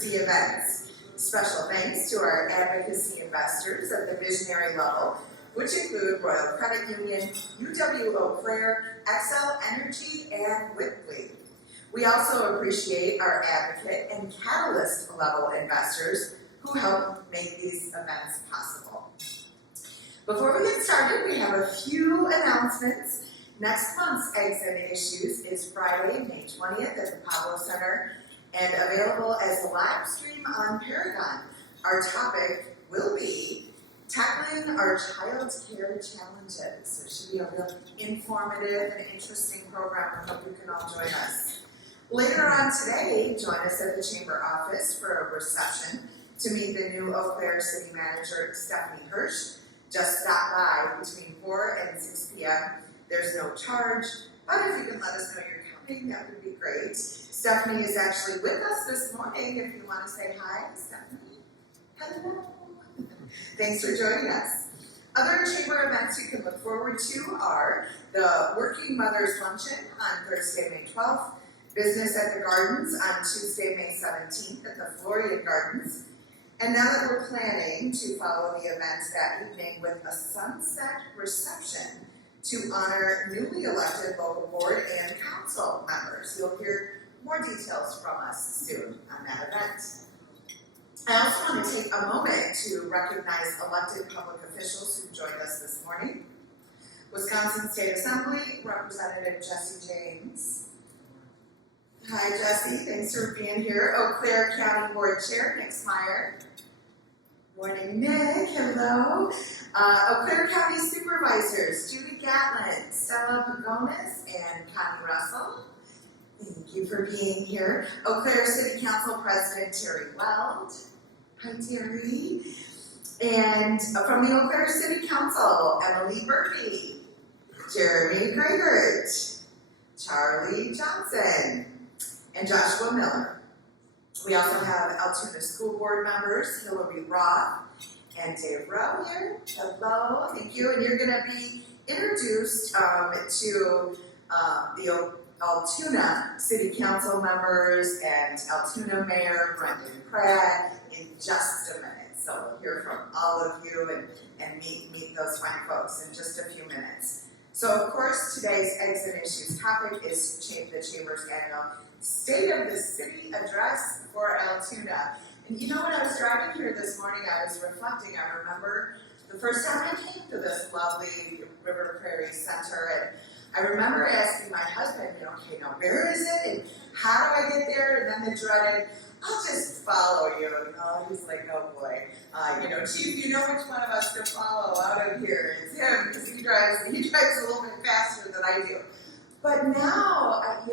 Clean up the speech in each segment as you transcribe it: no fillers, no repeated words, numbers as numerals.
advocacy events. Special thanks to our advocacy investors at the visionary level, which include Royal Credit Union, UW Eau Claire, Xcel Energy, and Whitley. We also appreciate our advocate and catalyst level investors who help make these events possible. Before we get started, we have a few announcements. Next month's Eggs and Issues is Friday, May 20th at the Pablo Center and available as a live stream on Paragon. Our topic will be tackling our child care challenges. So it should be a real informative and interesting program. I hope you can all join us. Later on today, join us at the Chamber office for a reception to meet the new Eau Claire City Manager, Stephanie Hirsch. Just stop by between 4 and 6 p.m. There's no charge, but if you can let us know you're coming, that would be great. Stephanie is actually with us this morning. If you want to say hi, Stephanie. Hello. Thanks for joining us. Other Chamber events you can look forward to are the Working Mothers Luncheon on Thursday, May 12th, Business at the Gardens on Tuesday, May 17th at the Florian Gardens. And now that we're planning to follow the events that evening with a sunset reception to honor newly elected local board and council members. You'll hear more details from us soon on that event. I also want to take a moment to recognize elected public officials who joined us this morning. Wisconsin State Assembly, Representative Jesse James. Hi Jesse, thanks for being here. Eau Claire County Board Chair, Nick Smyer. Morning, Nick. Hello. Eau Claire County Supervisors, Judy Gatlin, Stella Pagonis, and Connie Russell. Thank you for being here. Eau Claire City Council President Terry Weld. Hi, Terry. And from the Eau Claire City Council, Emily Burkey, Jeremy Greigert, Charlie Johnson, and Joshua Miller. We also have Altoona School Board members, Hillary Roth and Dave Rowe here. Hello, thank you. And you're going to be introduced to the Altoona City Council members and Altoona Mayor Brendan Pratt in just a minute. So we'll hear from all of you and meet those fine folks in just a few minutes. So of course, today's Eggs and Issues topic is the Chamber's annual State of the City Address for Altoona. And you know, when I was driving here this morning, I was reflecting. I remember the first time I came to this lovely River Prairie Center, and I remember asking my husband, okay, now where is it, and how do I get there? And then the dreaded, I'll just follow you. And he's like, oh boy, Chief, you know which one of us to follow out of here. It's him, because he drives a little bit faster than I do. But now, I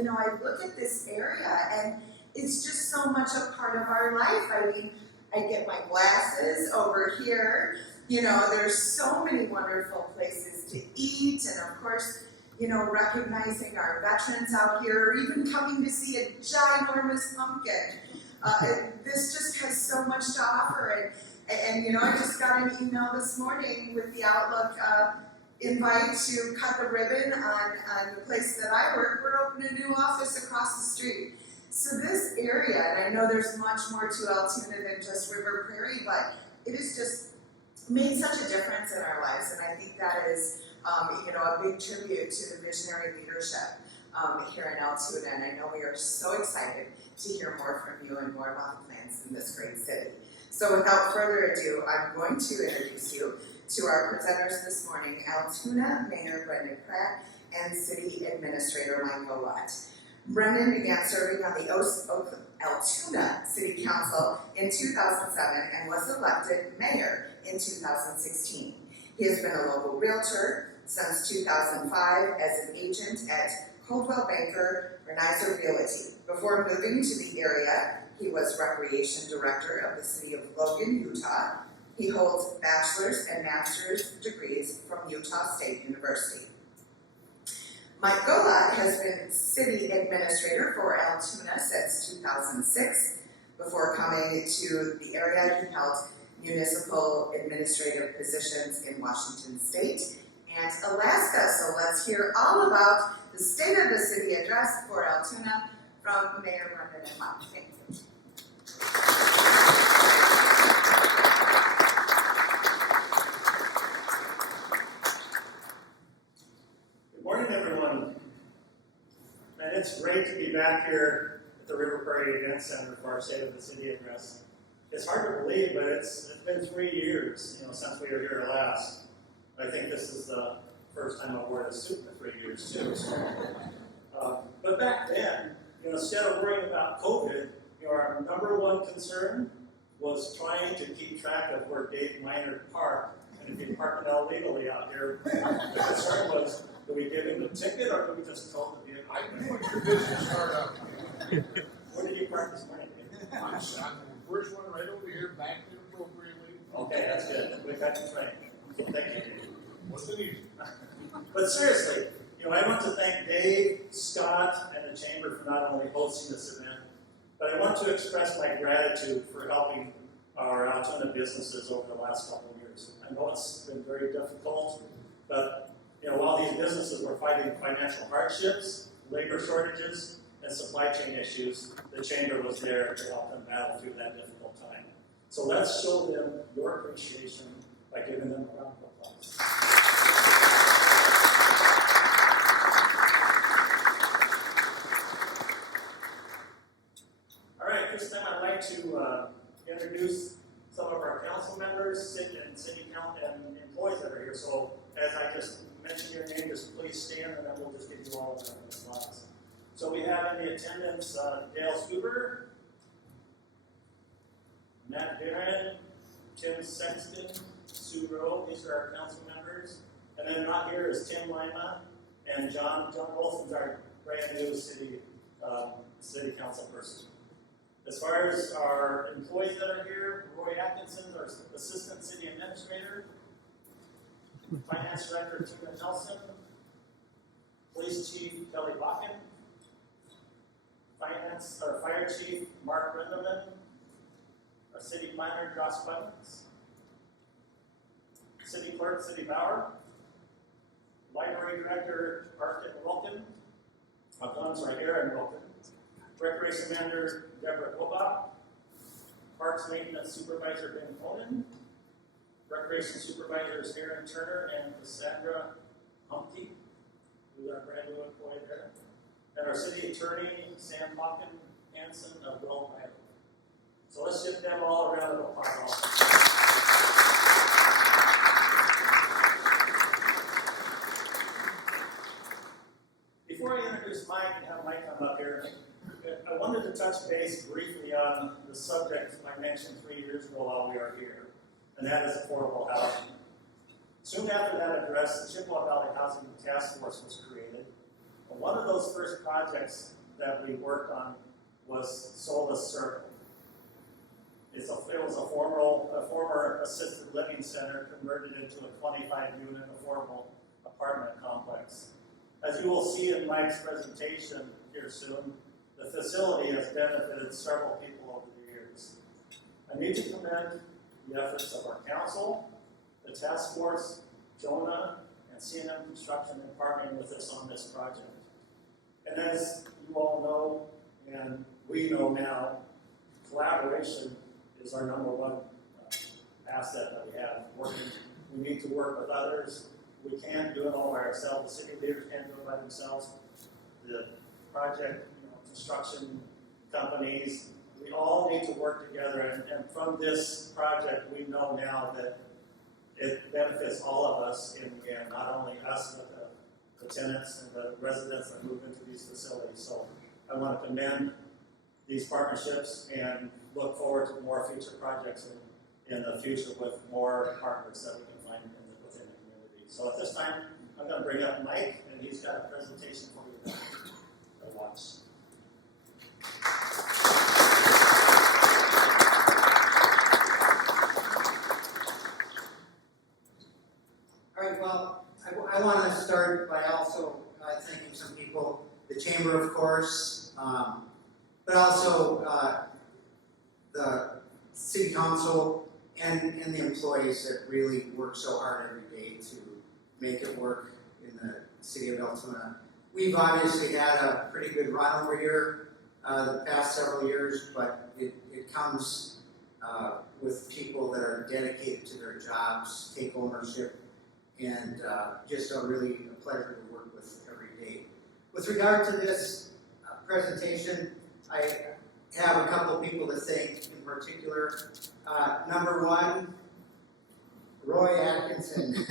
look at this area, and it's just so much a part of our life. I mean, I get my glasses over here. There's so many wonderful places to eat, and of course, recognizing our veterans out here, or even coming to see a ginormous pumpkin. This just has so much to offer, and I just got an email this morning with the Outlook invite to cut the ribbon on the place that I work. We're opening a new office across the street. So this area, and I know there's much more to Altoona than just River Prairie, but it has just made such a difference in our lives, and I think that is a big tribute to the visionary leadership here in Altoona, and I know we are so excited to hear more from you and more about the plans in this great city. So without further ado, I'm going to introduce you to our presenters this morning, Altoona Mayor Brendan Pratt and City Administrator Mike Golott. Brendan began serving on the Altoona City Council in 2007 and was elected mayor in 2016. He has been a local realtor since 2005 as an agent at Coldwell Banker Renizer Realty. Before moving to the area, he was Recreation Director of the City of Logan, Utah. He holds bachelor's and master's degrees from Utah State University. Mike Golott has been City Administrator for Altoona since 2006. Before coming to the area, he held municipal administrative positions in Washington State and Alaska. So let's hear all about the State of the City Address for Altoona from Mayor Brendan and Mike. Thank you. it's great to be back here at the River Prairie Event Center for our State of the City address. It's hard to believe, but it's been 3 years, since we were here last. I think this is the first time I've worn a suit in 3 years too. So. But back then, instead of worrying about COVID, our number one concern was trying to keep track of where Dave Minor parked. And if he parked illegally out here, the concern was, do we give him a ticket or do we just tow the vehicle? I knew what your business started out. Where did you park this morning, Dave? I'm the first one right over here, backed in appropriately. Okay, that's good. We got you trained. So thank you, Dave. Wasn't easy. But seriously, I want to thank Dave, Scott, and the Chamber for not only hosting this event, but I want to express my gratitude for helping our Altoona businesses over the last couple of years. I know it's been very difficult, but while these businesses were fighting financial hardships, labor shortages, and supply chain issues, the Chamber was there to help them battle through that difficult time. So let's show them your appreciation by giving them a round of applause. All right, this time I'd like to introduce some of our council members, city council, and employees that are here. So as I just mentioned your name, just please stand, and then we'll just give you all of them in applause. So we have in the attendance Dale Stuber, Matt Barron, Tim Sexton, Sue Rowe. These are our council members. And then not here is Tim Lima and John Olson's our brand new city council person. As far as our employees that are here, Roy Atkinson, our assistant city administrator, finance director Tina Nelson, police chief Kelly Bakken, fire chief Mark Renderman, our city planner Josh Buttons, city clerk City Bauer, library director Arctic Wilkin, Aaron Wilkin, recreation manager Deborah Kobach, parks maintenance supervisor Ben Conan, recreation supervisors Aaron Turner and Cassandra Humpty, who's our brand new employee there, and our city attorney Sam Hansen of Will, Iowa. So let's give them all a round of applause. Before I introduce Mike and have Mike come up here, I wanted to touch base briefly on the subject I mentioned 3 years ago while we were here, and that is affordable housing. Soon after that address, the Chippewa Valley Housing Task Force was created. And one of those first projects that we worked on was Solas Circle. It was a former assisted living center converted into a 25-unit affordable apartment complex. As you will see in Mike's presentation here soon, the facility has benefited several people over the years. I need to commend the efforts of our council, the task force, Jonah, and C&M Construction in partnering with us on this project. And as you all know, and we know now, collaboration is our number one asset that we have. We need to work with others. We can't do it all by ourselves. The city leaders can't do it by themselves. The project, construction companies, we all need to work together. And from this project, we know now that it benefits all of us in the end, not only us, but the tenants and the residents that move into these facilities. So I want to commend these partnerships and look forward to more future projects in the future with more partners that we can find within the community. So at this time, I'm going to bring up Mike, and he's got a presentation for you to watch. All right, well, I want to start by also thanking some people, the Chamber, of course, but also the City Council and the employees that really work so hard every day to make it work in the City of Altoona. We've obviously had a pretty good run over here the past several years, but it comes with people that are dedicated to their jobs, take ownership, and just a really a pleasure to work with every day. With regard to this, presentation, I have a couple people to thank in particular. Number one, Roy Atkinson.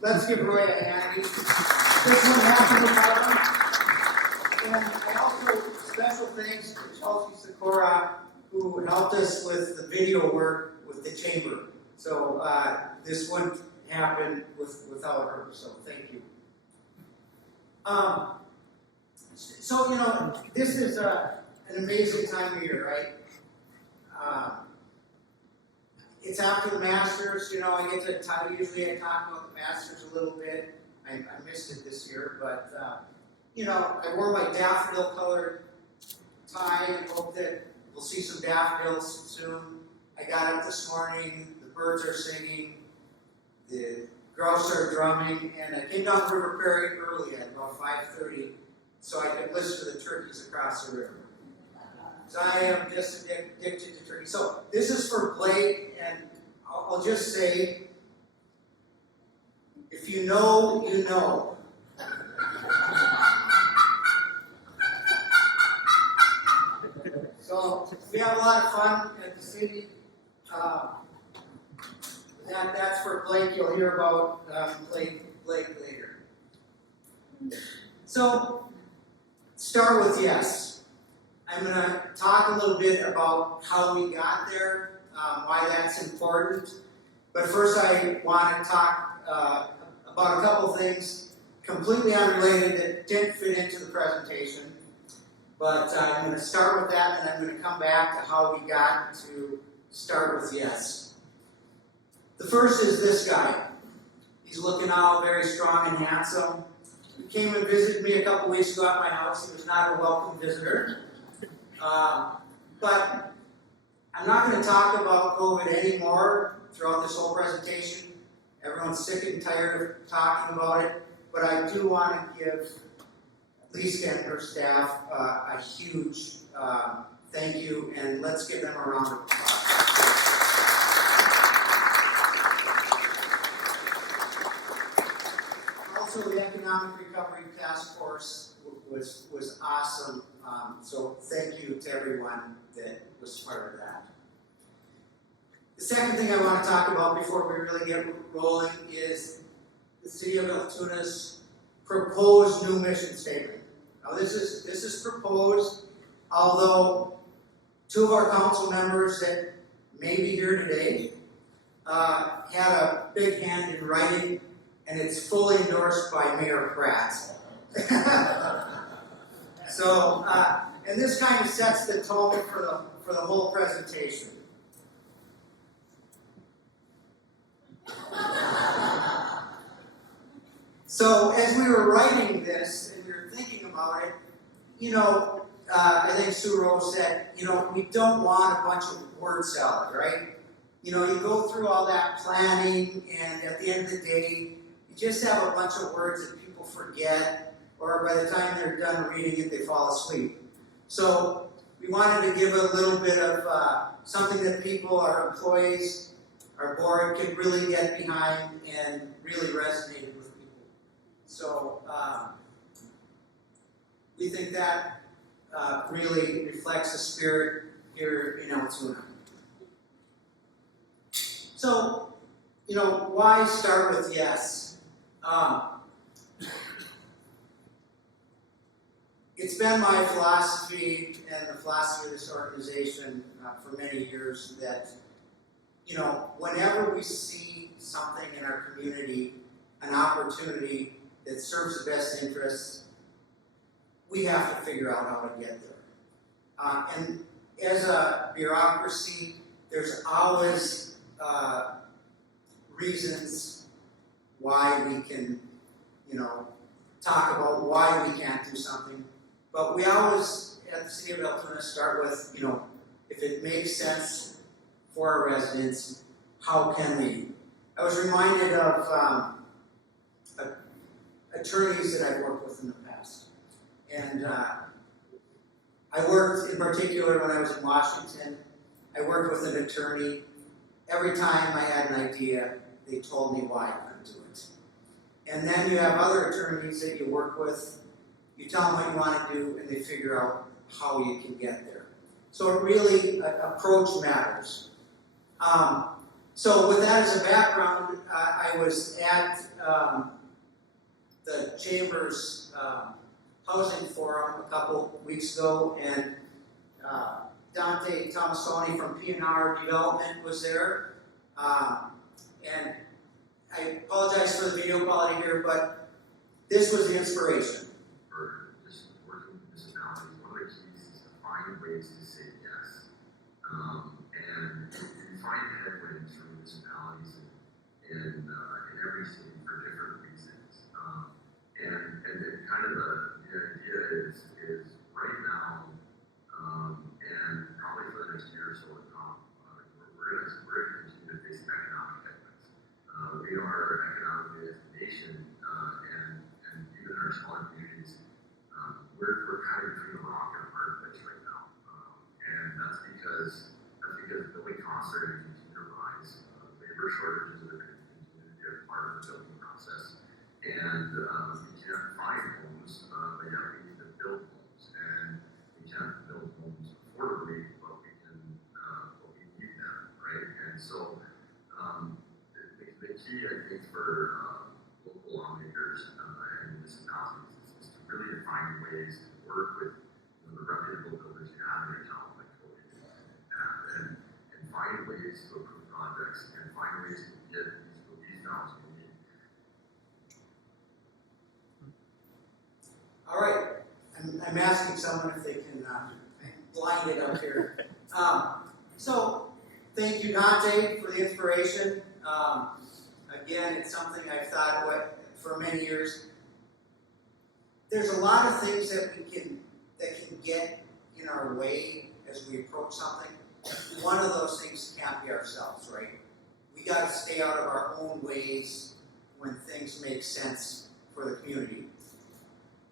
Let's give Roy a hand. This one happened without him. And I also special thanks to Chelsea Sikora, who helped us with the video work with the chamber. So this wouldn't happen without her, so thank you. So, you know, this is an amazing time of year, right? It's after the Masters, you know, I get to talk, usually I talk about the Masters a little bit. I missed it this year, but, you know, I wore my daffodil colored tie and hope that we'll see some daffodils soon. I got up this morning, the birds are singing, the grouse are drumming, and I came down River Prairie early at about 5:30 so I could listen to the turkeys across the river. So I am just addicted to turkeys. So this is for Blake, and I'll just say, if you know, you know. So we have a lot of fun at the city. That's for Blake. You'll hear about Blake later. So start with yes. I'm going to talk a little bit about how we got there, why that's important. But first I want to talk about a couple things completely unrelated that didn't fit into the presentation. But I'm going to start with that, and I'm going to come back to how we got to start with yes. The first is this guy. He's looking all very strong and handsome. He came and visited me a couple weeks ago at my house. He was not a welcome visitor. But I'm not going to talk about COVID anymore throughout this whole presentation. Everyone's sick and tired of talking about it. But I do want to give Lisa and her staff a huge thank you, and let's give them a round of applause. Also, the Economic Recovery Task Force was awesome, so thank you to everyone that was part of that. The second thing I want to talk about before we really get rolling is the City of Altoona's proposed new mission statement. Now this is proposed, although two of our council members that may be here today had a big hand in writing, and it's fully endorsed by Mayor Pratt. So, and this kind of sets the tone for the whole presentation. So as we were writing this and we were thinking about it, you know, I think Sue Rose said, you know, we don't want a bunch of word salad, right? You know, you go through all that planning, and at the end of the day, you just have a bunch of words that people forget, or by the time they're done reading it, they fall asleep. So we wanted to give a little bit of something that people, our employees, our board can really get behind and really resonate with people. So we think that really reflects the spirit here in Altoona. So, you know, why start with yes? It's been my philosophy and the philosophy of this organization for many years that, you know, whenever we see something in our community, an opportunity that serves the best interests, we have to figure out how to get there. And as a bureaucracy, there's always reasons why we can, you know, talk about why we can't do something. But we always, at the City of Altoona, start with, you know, if it makes sense for our residents, how can we? I was reminded of attorneys that I've worked with in the past. And I worked in particular when I was in Washington. I worked with an attorney. Every time I had an idea, they told me why I couldn't do it. And then you have other attorneys that you work with, you tell them what you want to do, and they figure out how you can get there. So it really, approach matters. So with that as a background, I was at the Chamber's Housing Forum a couple weeks ago, and Dante Tomasoni from P&R Development was there. And I apologize for the video quality here, but this was the inspiration. For just working with municipalities, one of the keys is to find ways to say yes. And we find headwinds for municipalities in every city for different reasons. And then kind of the idea is right now, and probably for the next year or so to come, we're going to continue to face economic headwinds. We are economically as a nation, and even in our smaller communities, we're kind of between a rock and a hard place right now. And that's because building costs are going to continue to rise. Labor shortages are going to continue to be a part of the building process. And we can't find homes, but yet we need to build homes. And we can't build homes affordably, but we need them, right? And so the key, I think, for local lawmakers and municipalities is to really find ways to work with the reputable builders you have in your town, like Cody and find ways to approve projects and find ways to get these towns we need. All right, I'm asking someone if they can blind it up here. So, thank you, Dante, for the inspiration. Again, it's something I've thought about for many years. There's a lot of things that can get in our way as we approach something. One of those things can't be ourselves, right? We got to stay out of our own ways when things make sense for the community.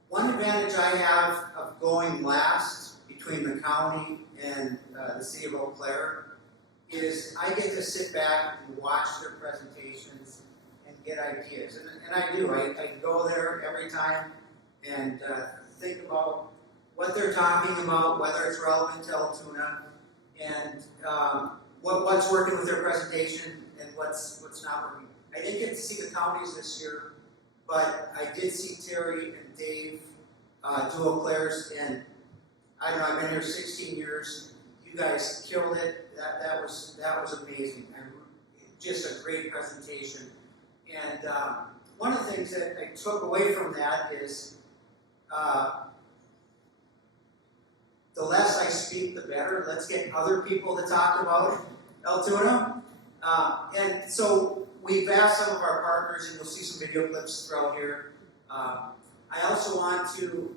One advantage I have of going last between the county and the City of Eau Claire is I get to sit back and watch their presentations and get ideas. And I do. I go there every time and think about what they're talking about, whether it's relevant to Altoona, and what's working with their presentation and what's not working. I didn't get to see the counties this year, but I did see Terry and Dave do Eau Claire's, and I don't know, I've been here 16 years. You guys killed it. That was amazing. Just a great presentation. And one of the things that I took away from that is the less I speak, the better. Let's get other people to talk about Altoona. And so we've asked some of our partners, and you'll see some video clips throughout here. I also want to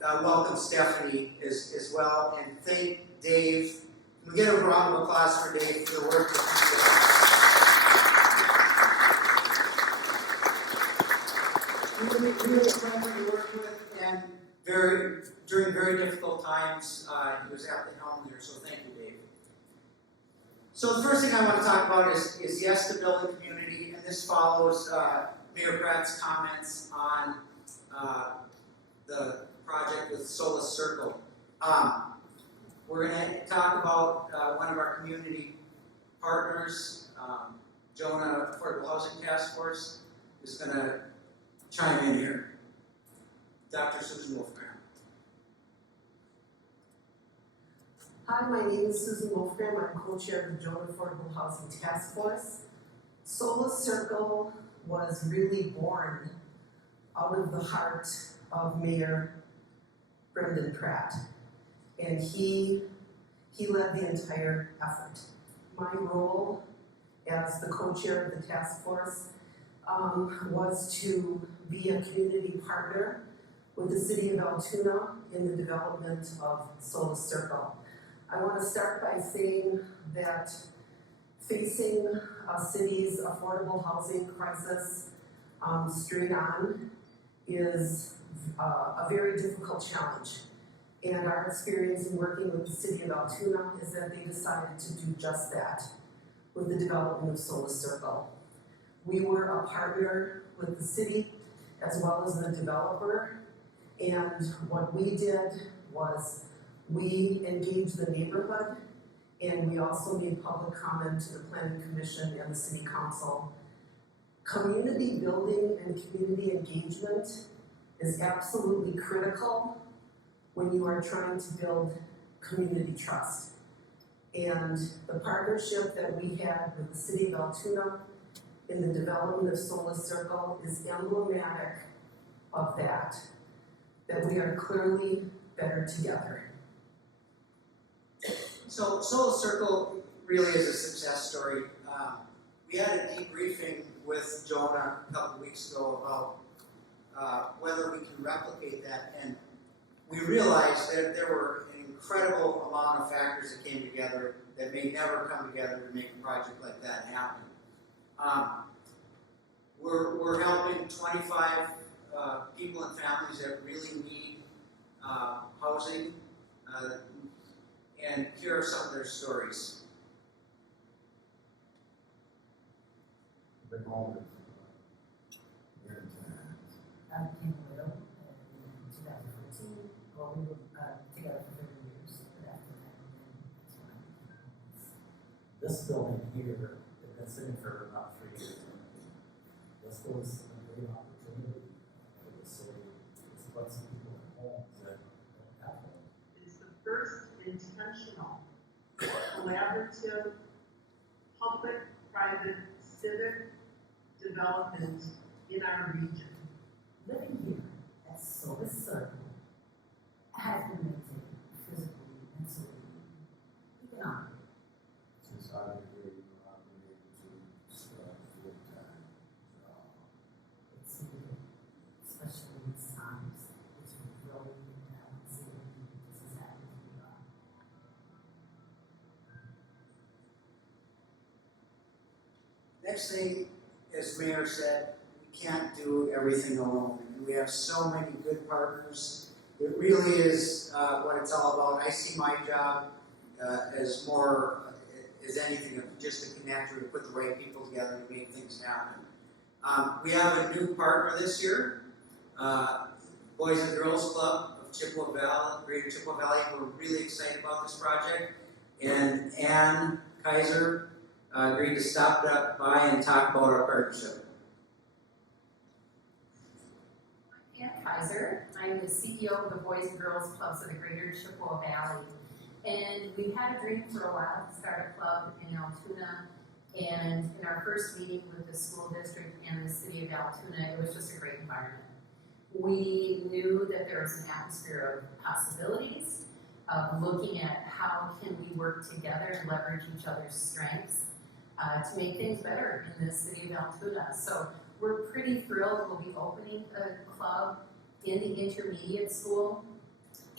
welcome Stephanie as well, and thank Dave. Can we get a round of applause for Dave for the work that he's doing? Really a pleasure to work with, and during very difficult times, he was at the helm there, so thank you, Dave. So the first thing I want to talk about is yes to building community, and this follows Mayor Pratt's comments on the project with Solas Circle. We're going to talk about one of our community partners, Jonah Affordable Housing Task Force, is going to chime in here. Dr. Susan Wolfgram. Hi, my name is Susan Wolfgram. I'm co-chair of the Jonah Affordable Housing Task Force. Solas Circle was really born out of the heart of Mayor Brendan Pratt, and he led the entire effort. My role as the co-chair of the task force was to be a community partner with the City of Altoona in the development of Solas Circle. I want to start by saying that facing a city's affordable housing crisis straight on is a very difficult challenge. And our experience in working with the City of Altoona is that they decided to do just that with the development of Solas Circle. We were a partner with the city as well as the developer And what we did was we engaged the neighborhood, and we also made public comment to the planning commission and the city council. Community building and community engagement is absolutely critical when you are trying to build community trust. And the partnership that we had with the City of Altoona in the development of Solas Circle is emblematic of that we are clearly better together. So Solas Circle really is a success story. We had a debriefing with Jonah a couple weeks ago about whether we can replicate that, and we realized that there were an incredible amount of factors that came together that may never come together to make a project like that happen. We're helping 25 people and families that really need housing, and here are some of their stories. Been home in I became a widow in 2014. Well, we were together for 30 years, but after that, that's when I became homeless. This building here had been sitting for about 3 years. This was a great opportunity for the city to put some people in homes that don't have homes. It's the first intentional, collaborative, public-private, civic development in our region. Living here at Solas Circle has been maintained physically, mentally, economically. Since I've been here, I've been able to start a full-time job. It's needed, especially in these times. It's really balancing. This is happening to me. Next thing, as Mayor said, we can't do everything alone. And we have so many good partners. It really is what it's all about. I see my job as more as anything of just a connector to put the right people together to make things happen. We have a new partner this year, Boys and Girls Club of Chippewa Valley, Greater Chippewa Valley. We're really excited about this project. And Ann Kaiser agreed to stop by and talk about our partnership. I'm Ann Kaiser. I'm the CEO of the Boys and Girls Clubs of the Greater Chippewa Valley. And we've had a dream for a while to start a club in Altoona. And in our first meeting with the school district and the City of Altoona, it was just a great environment. We knew that there was an atmosphere of possibilities, of looking at how can we work together and leverage each other's strengths to make things better in the City of Altoona. So we're pretty thrilled. We'll be opening a club in the intermediate school,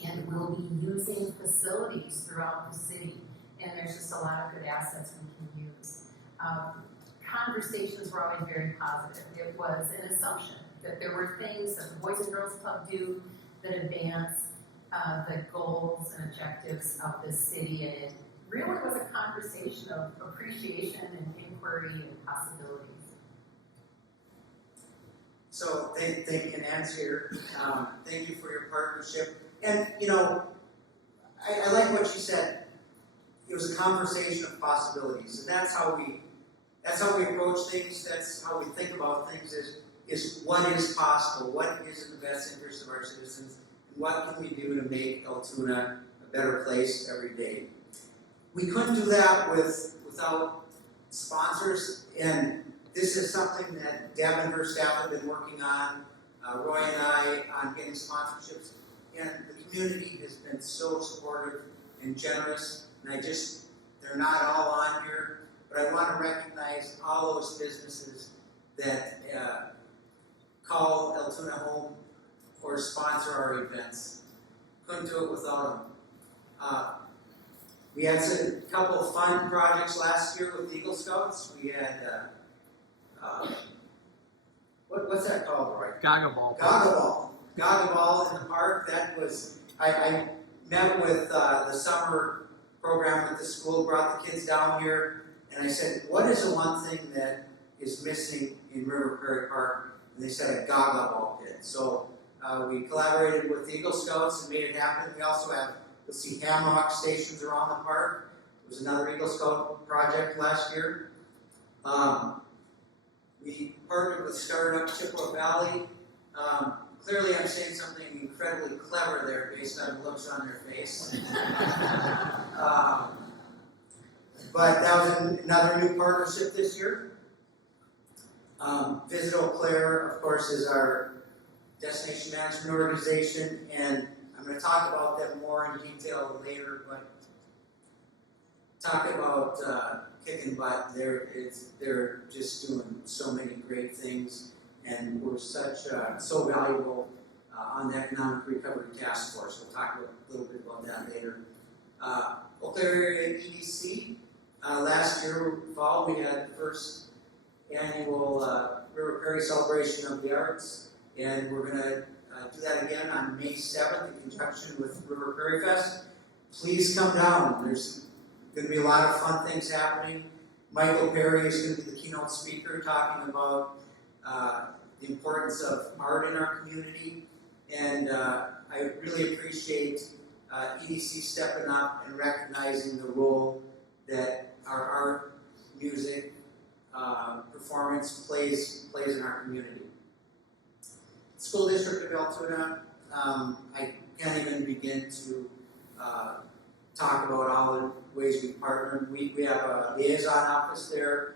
and we'll be using facilities throughout the city. And there's just a lot of good assets we can use. Conversations were always very positive. It was an assumption that there were things that the Boys and Girls Club do that advance the goals and objectives of the city, and it really was a conversation of appreciation and inquiry and possibilities. So thank you, Nancy here. Thank you for your partnership. And you know, I like what you said. It was a conversation of possibilities, and that's how we approach things. That's how we think about things. Is what is possible? What is in the best interest of our citizens? And what can we do to make Altoona a better place every day? We couldn't do that without sponsors, and this is something that Deb and her staff have been working on, Roy and I, on getting sponsorships, and the community has been so supportive and generous, and they're not all on here, but I want to recognize all those businesses that call Altoona home or sponsor our events. Couldn't do it without them. We had a couple of fun projects last year with Eagle Scouts. We had, what's that called, Roy? Gaga Ball. Gaga Ball in the park. That was, I met with the summer program with the school, brought the kids down here, and I said, what is the one thing that is missing in River Prairie Park? And they said a Gaga Ball pit. So We collaborated with the Eagle Scouts and made it happen. We also have, you'll see hammock stations around the park. It was another Eagle Scout project last year. We partnered with Startup Chippewa Valley. Clearly I'm saying something incredibly clever there based on the looks on their face. But that was another new partnership this year. Visit Eau Claire, of course, is our destination management organization, and I'm going to talk about them more in detail later, but talk about kicking butt. They're just doing so many great things, and we're so valuable on the Economic Recovery Task Force. We'll talk a little bit about that later. Eau Claire Area EDC. Last year, fall, we had the first annual River Prairie Celebration of the Arts, and we're going to do that again on May 7th in conjunction with River Prairie Fest. Please come down. There's going to be a lot of fun things happening. Michael Perry is going to be the keynote speaker talking about the importance of art in our community, and I really appreciate EDC stepping up and recognizing the role that our art, music, performance plays in our community. School District of Altoona, I can't even begin to talk about all the ways we partner. We have a liaison office there,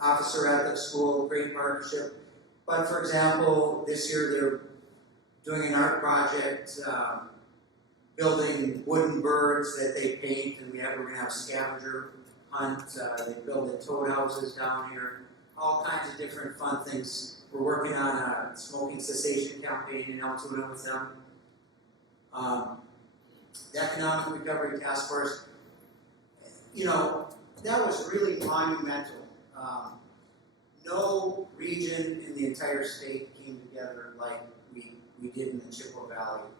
officer at the school, great partnership. But for example, this year they're doing an art project, building wooden birds that they paint, and we're going to have a scavenger hunt. They build the toad houses down here, all kinds of different fun things. We're working on a smoking cessation campaign in Altoona with them. The Economic Recovery Task Force, that was really monumental. No region in the entire state came together like we did in the Chippewa Valley.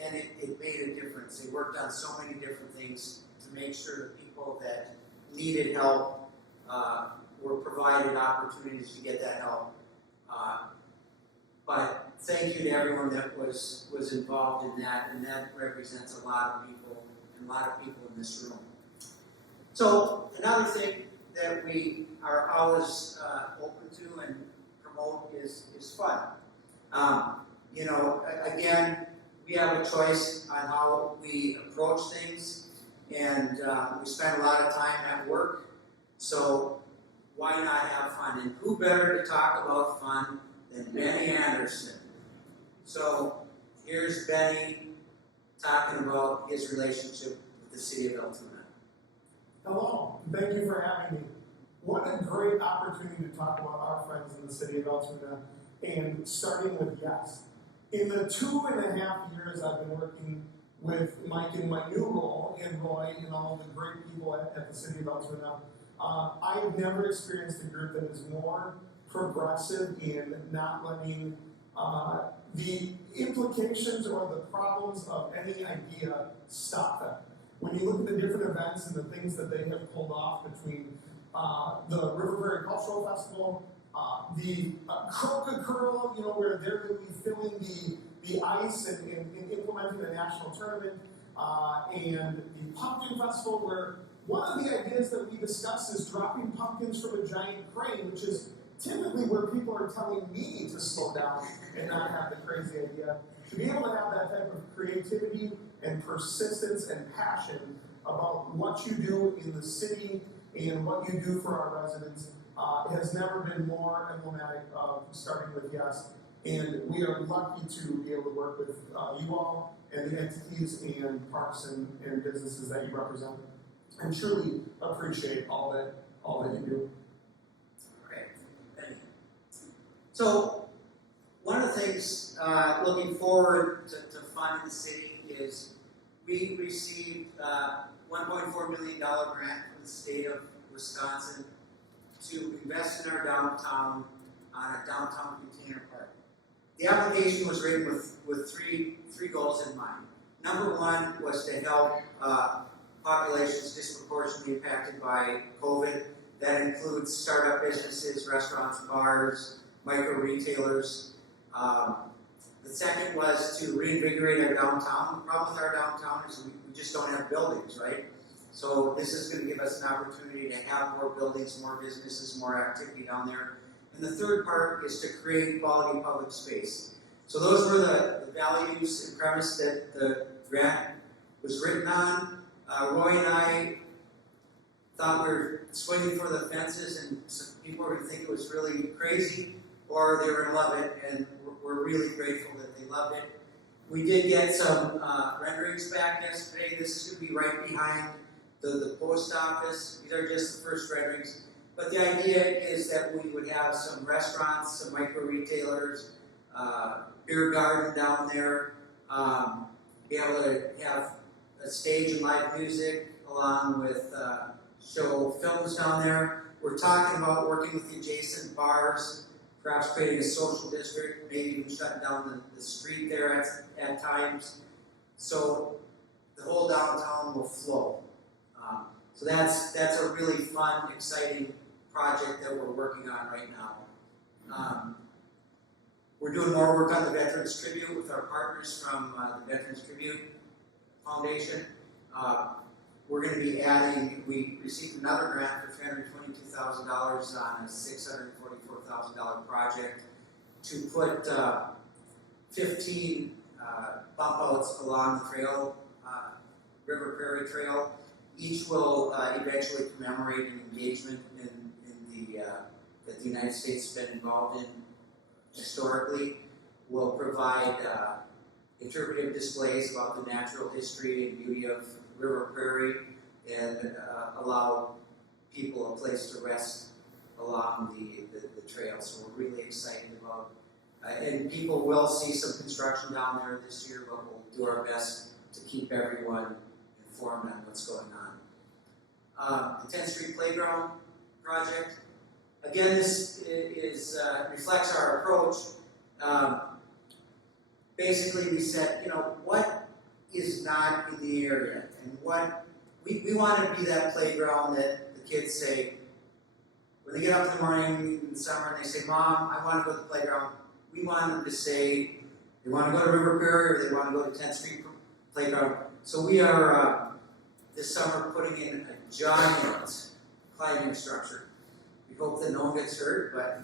And it made a difference. They worked on so many different things to make sure the people that needed help were provided opportunities to get that help. But thank you to everyone that was involved in that, and that represents a lot of people and a lot of people in this room. So another thing that we are always open to and promote is fun. Again, we have a choice on how we approach things, and we spend a lot of time at work, so why not have fun? And who better to talk about fun than Benny Anderson? So here's Benny talking about his relationship with the City of Altoona. Hello, thank you for having me. What a great opportunity to talk about our friends in the City of Altoona, and starting with yes. In the 2.5 years I've been working with Mike in my new role, and Roy, and all the great people at the City of Altoona, I've never experienced a group that is more progressive in not letting the implications or the problems of any idea stop them. When you look at the different events and the things that they have pulled off between the River Prairie Cultural Festival, the Croca Curl, where they're going to be filling the ice and implementing the national tournament, and the Pumpkin Festival, where one of the ideas that we discussed is dropping pumpkins from a giant crane, which is typically where people are telling me to slow down and not have the crazy idea. To be able to have that type of creativity and persistence and passion about what you do in the city and what you do for our residents has never been more emblematic of starting with yes. And we are lucky to be able to work with you all and the entities and parks and businesses that you represent. And truly appreciate all that you do. Great, thank you. So, one of the things looking forward to fun in the city is we received $1.4 million grant from the state of Wisconsin to invest in our downtown on a downtown container park. The application was written with three goals in mind. Number one was to help populations disproportionately impacted by COVID. That includes startup businesses, restaurants, bars, micro retailers. The second was to reinvigorate our downtown. The problem with our downtown is we just don't have buildings, right? So this is going to give us an opportunity to have more buildings, more businesses, more activity down there. And the third part is to create quality public space. So those were the values and premise that the grant was written on. Roy and I thought we were swinging for the fences, and some people were going to think it was really crazy, or they were going to love it, and we're really grateful that they loved it. We did get some renderings back yesterday. This is going to be right behind the post office. These are just the first renderings. But the idea is that we would have some restaurants, some micro retailers, beer garden down there, be able to have a stage and live music along with show films down there. We're talking about working with the adjacent bars, perhaps creating a social district, maybe even shutting down the street there at times. So the whole downtown will flow. So that's a really fun, exciting project that we're working on right now. We're doing more work on the Veterans Tribute with our partners from the Veterans Tribute Foundation. We're going to be adding, we received another grant for $322,000 on a $644,000 project to put 15 bump outs along the trail, River Prairie Trail. Each will eventually commemorate an engagement that the United States has been involved in historically. Will provide interpretive displays about the natural history and beauty of River Prairie, and allow people a place to rest along the trail. So we're really excited about and people will see some construction down there this year, but we'll do our best to keep everyone informed on what's going on. The 10th Street Playground project. Again, this reflects our approach. Basically, we said, what is not in the area, and what we want to be that playground that the kids say, when they get up in the morning in the summer and they say, Mom, I want to go to the playground. We want them to say they want to go to River Prairie or they want to go to 10th Street Playground. So we are this summer putting in a giant climbing structure. We hope that no one gets hurt, but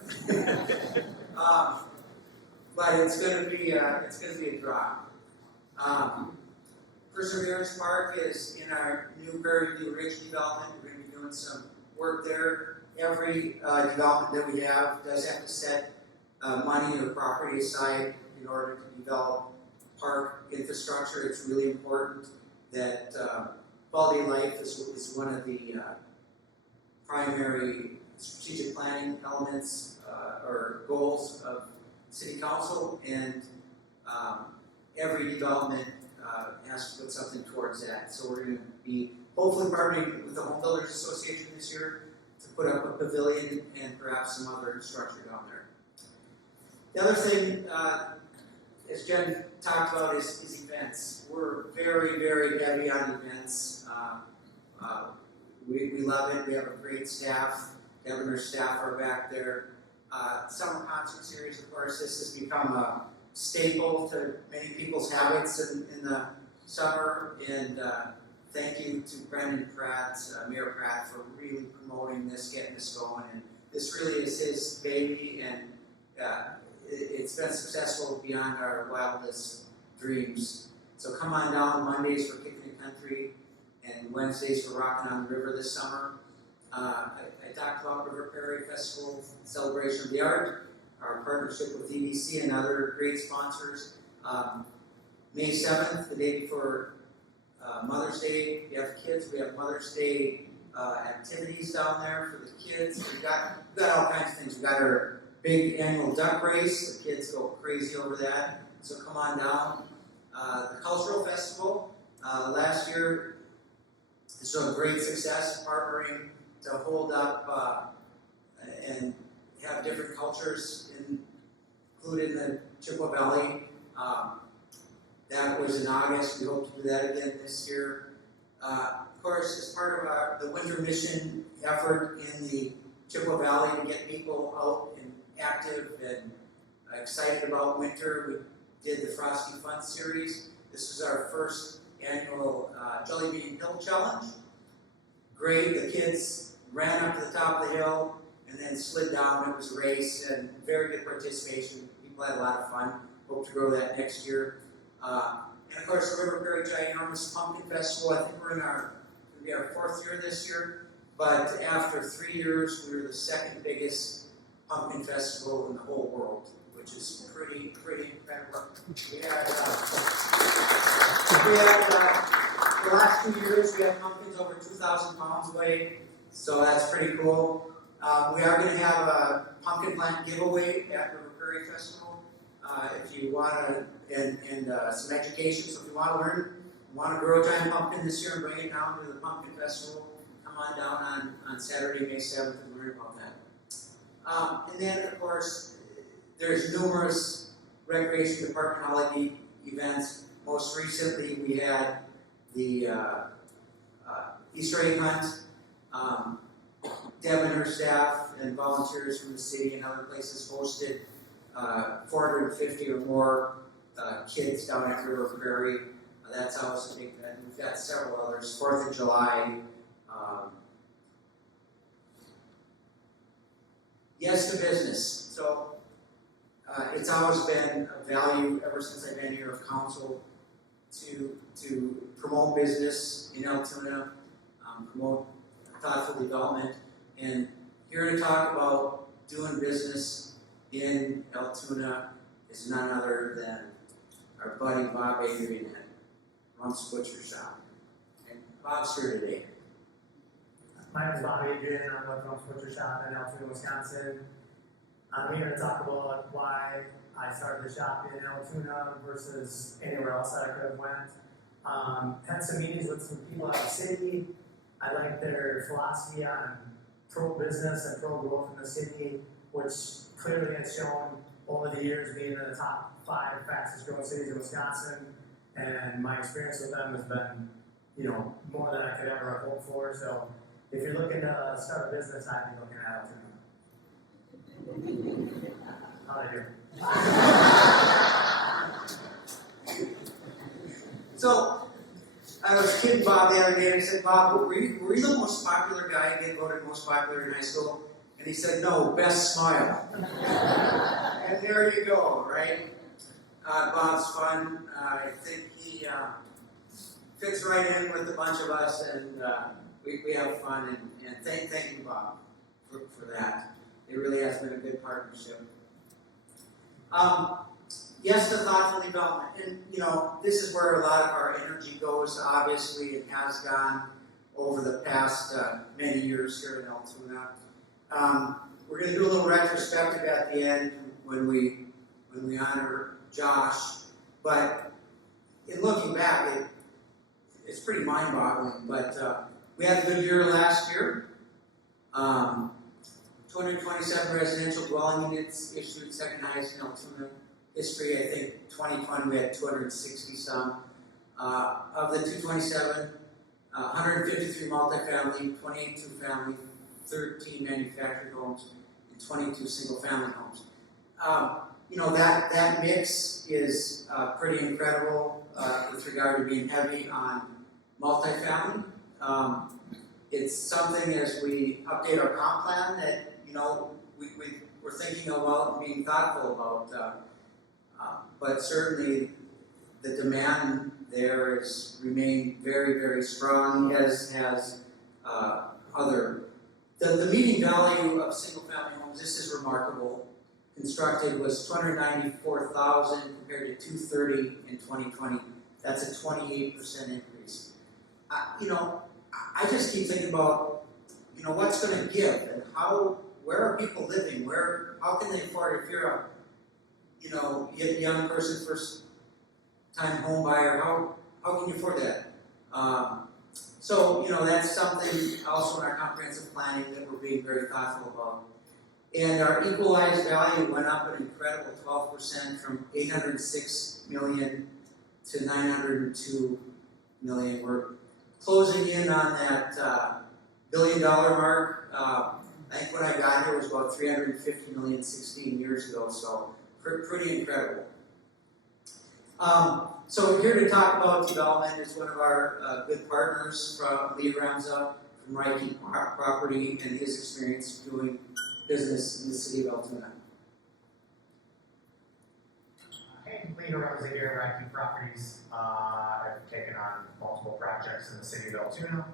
it's going to be a drop. Perseverance Park is in our new Prairie View Ridge development. We're going to be doing some work there. Every development that we have does have to set money or property aside in order to develop park infrastructure. It's really important that quality of life is one of the primary strategic planning elements or goals of City Council, and every development has to put something towards that. So we're going to be hopefully partnering with the Home Builders Association this year to put up a pavilion and perhaps some other structure down there. The other thing, as Jen talked about, is events. We're very, very heavy on events. We love it. We have a great staff. Governor's staff are back there. Summer concert series, of course, this has become a staple to many people's habits in the summer. And thank you to Brendan Pratt, Mayor Pratt, for really promoting this, getting this going. And this really is his baby, and it's been successful beyond our wildest dreams. So come on down Mondays for Kicking the Country, and Wednesdays for Rockin' on the River this summer. I talked about River Prairie Festival, Celebration of the Art, our partnership with EDC and other great sponsors. May 7th, the day before Mother's Day, if you have kids, we have Mother's Day activities down there for the kids. We've got all kinds of things. We've got our big annual duck race. The kids go crazy over that. So come on down. The Cultural Festival, last year, this was a great success, partnering to hold up and have different cultures included in the Chippewa Valley. That was in August. We hope to do that again this year. Of course, as part of the winter mission effort in the Chippewa Valley to get people out and active and excited about winter. We did the Frosty Fun Series. This is our first annual Jelly Bean Hill Challenge. Great, the kids ran up to the top of the hill and then slid down. It was a race and very good participation. People had a lot of fun. Hope to grow that next year. And of course, the River Prairie Ginormous Pumpkin Festival. I think we're in our 4th year this year. But after 3 years, we were the 2nd biggest pumpkin festival in the whole world, which is pretty incredible. We had the last 2 years, we had pumpkins over 2,000 pounds weight, so that's pretty cool. We are going to have a pumpkin plant giveaway at River Prairie Festival. If you want to, and some education, so if you want to learn, want to grow a giant pumpkin this year and bring it down to the pumpkin festival, come on down on Saturday, May 7th and learn about that. And then, of course, there's numerous recreation departmentology events. Most recently, we had the Easter egg hunt. Deb and her staff and volunteers from the city and other places hosted 450 or more kids down at River Prairie. That's always a big event. We've got several others. 4th of July. Yes to business. So it's always been a value ever since I've been here of council to promote business in Altoona, promote thoughtful development, and here to talk about doing business in Altoona is none other than our buddy Bob Adrian at Rump's Butcher Shop. And Bob's here today. My name is Bob Adrian. I'm with Rump's Butcher Shop in Altoona, Wisconsin. I'm here to talk about why I started the shop in Altoona versus anywhere else that I could have went. Had some meetings with some people out of the city. I like their philosophy on pro-business and pro-growth in the city, which clearly has shown over the years being in the top 5 fastest growing cities in Wisconsin. And my experience with them has been, more than I could ever have hoped for. So if you're looking to start a business, I'd be looking at Altoona. How'd I do? So, I was kidding Bob the other day and I said, Bob, were you the most popular guy, getting voted most popular in high school? And he said, no, best smile. And there you go, right? Bob's fun. I think he fits right in with a bunch of us, and we have fun. And thank you, Bob, for that. It really has been a good partnership. Yes, the thoughtful development, and this is where a lot of our energy goes. Obviously, it has gone over the past many years here in Altoona. We're going to do a little retrospective at the end when we honor Josh. But in looking back, it's pretty mind-boggling. But we had a good year last year. 227 residential dwelling units issued, second highest in Altoona history. I think 2020 we had 260 some. Of the 227, 153 multifamily, 28 two-family, 13 manufactured homes, and 22 single-family homes. That mix is pretty incredible with regard to being heavy on multifamily. It's something as we update our comp plan that we're thinking about and being thoughtful about. But certainly the demand there has remained very, very strong, as has other. The median value of single-family homes, this is remarkable, constructed was $294,000 compared to $230,000 in 2020. That's a 28% increase. I just keep thinking about, what's going to give and where are people living? How can they afford it? If you're a young person, first-time home buyer, how can you afford that? So that's something also in our comprehensive planning that we're being very thoughtful about. And our equalized value went up an incredible 12% from $806 million to $902 million. We're closing in on that $1 billion mark. I think when I got here it was about $350 million 16 years ago, so pretty incredible. So here to talk about development is one of our good partners from Lee Ramza from Reiki Property and his experience doing business in the city of Altoona. Hey, Leader Ramsey here, Reiki Properties. I've taken on multiple projects in the city of Altoona.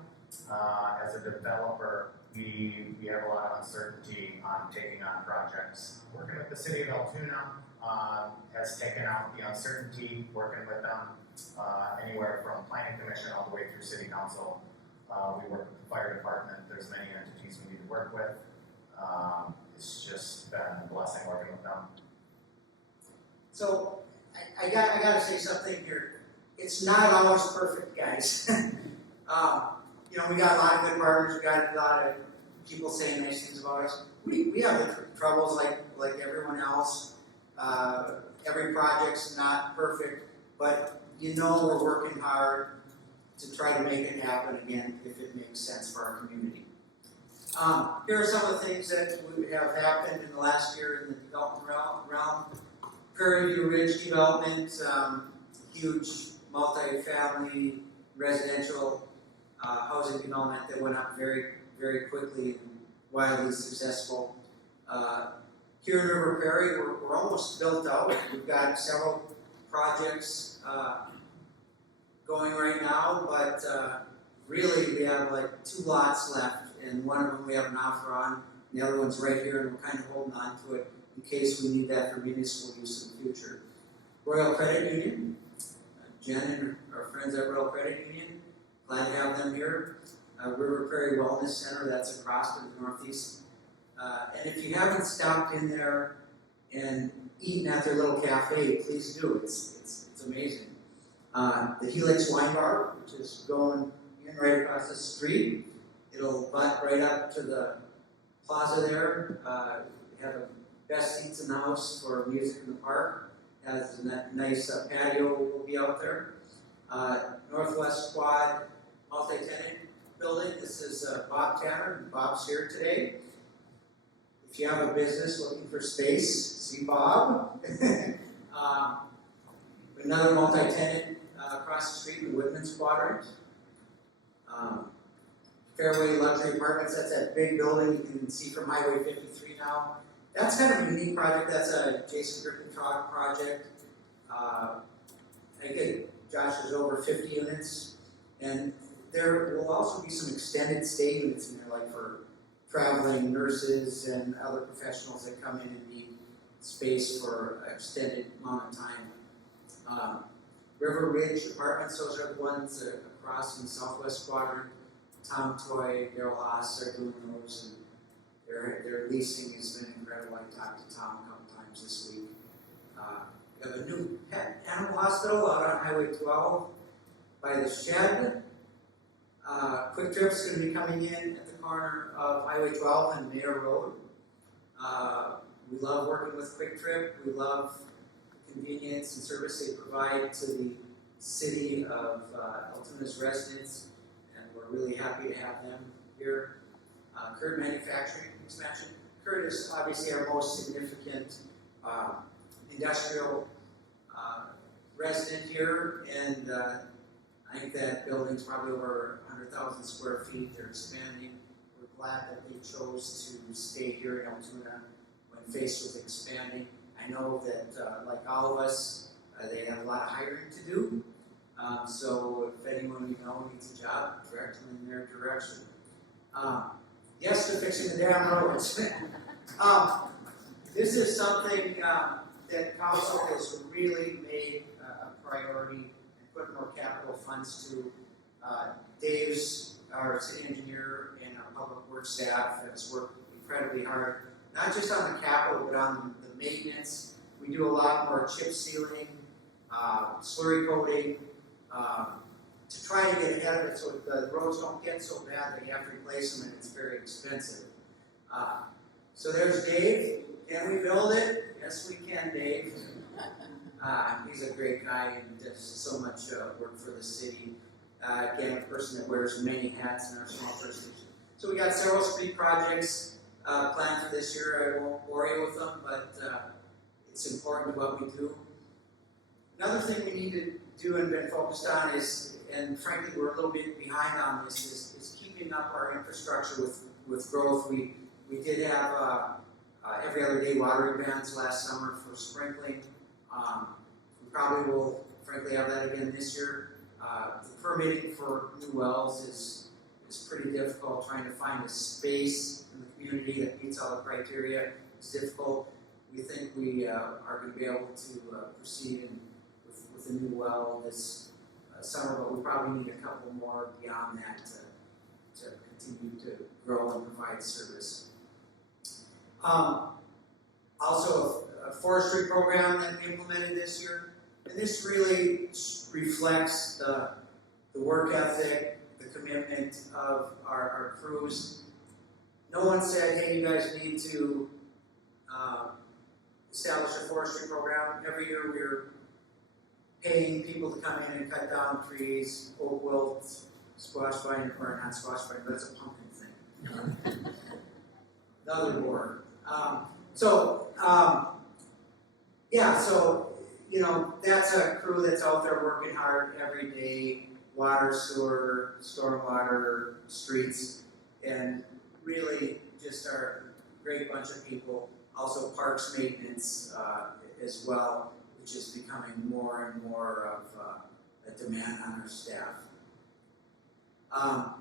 As a developer, we have a lot of uncertainty on taking on projects. Working with the city of Altoona has taken out the uncertainty, working with them anywhere from planning commission all the way through city council. We work with the fire department. There's many entities we need to work with. It's just been a blessing working with them. So I gotta say something here. It's not always perfect, guys. You know, we got a lot of good partners. We got a lot of people saying nice things about us. We have the troubles like everyone else. Every project's not perfect, but you know we're working hard to try to make it happen again if it makes sense for our community. Here are some of the things that have happened in the last year in the development realm. Prairie View Ridge development, huge multi-family residential housing development that went up very, very quickly and wildly successful. Here in River Prairie, we're almost built out. We've got several projects going right now, but really we have like 2 lots left, and one of them we have an offer on, and the other one's right here, and we're kind of holding on to it in case we need that for municipal use in the future. Royal Credit Union, Jen and our friends at Royal Credit Union, glad to have them here. River Prairie Wellness Center, that's across to the northeast. And if you haven't stopped in there and eaten at their little cafe, please do. It's amazing. The Helix Wine Bar, which is going in right across the street. It'll butt right up to the plaza there. We have the best seats in the house for music in the park. Has a nice patio will be out there. Northwest Quad multi-tenant building. This is Bob Tanner, and Bob's here today. If you have a business looking for space, see Bob. Another multi-tenant across the street in the Woodman's Quadrant. Fairway Luxury Apartments, that's that big building you can see from Highway 53 now. That's kind of a unique project. That's a Jason Griffin project. I think Josh, there's over 50 units. And there will also be some extended stay units in there, like for traveling nurses and other professionals that come in and need space for an extended amount of time. River Ridge Apartments, those are the ones across in the Southwest Quadrant. Tom Toy, Daryl Haas are doing those, and their leasing has been incredible. I talked to Tom a couple times this week. We have a new pet animal hospital out on Highway 12 by the shed. Quick Trip's going to be coming in at the corner of Highway 12 and Mayor Road. We love working with Quick Trip. We love the convenience and service they provide to the city of Altoona's residents, and we're really happy to have them here. Kurt Manufacturing Expansion. Kurt is obviously our most significant industrial resident here, and I think that building's probably over 100,000 square feet. They're expanding. We're glad that they chose to stay here in Altoona when faced with expanding. I know that, like all of us, they have a lot of hiring to do. So if anyone you know needs a job, direct them in their direction. Yes, to fixing the damn roads. This is something that council has really made a priority and put more capital funds to. Dave's our city engineer and our public works staff has worked incredibly hard, not just on the capital, but on the maintenance. We do a lot more chip sealing, slurry coating, to try to get ahead of it so the roads don't get so bad that you have to replace them and it's very expensive. So there's Dave. Can we build it? Yes, we can, Dave. He's a great guy and does so much work for the city. Again, a person that wears many hats in our small jurisdiction. So we got several street projects planned for this year. I won't bore you with them, but it's important to what we do. Another thing we need to do and been focused on is, and frankly we're a little bit behind on this, is keeping up our infrastructure with growth. We did have every other day watering bans last summer for sprinkling. We probably will frankly have that again this year. The permitting for new wells is pretty difficult. Trying to find a space in the community that meets all the criteria is difficult. We think we are going to be able to proceed with a new well this summer, but we probably need a couple more beyond that to continue to grow and provide service. Also, a forestry program that we implemented this year, and this really reflects the work ethic, the commitment of our crews. No one said, hey, you guys need to establish a forestry program. Every year we're paying people to come in and cut down trees, oak wilt, squash vine, or not squash vine, but that's a pumpkin thing. The other board. So, you know, that's a crew that's out there working hard every day, water, sewer, stormwater, streets, and really just are a great bunch of people. Also parks maintenance as well, which is becoming more and more of a demand on our staff.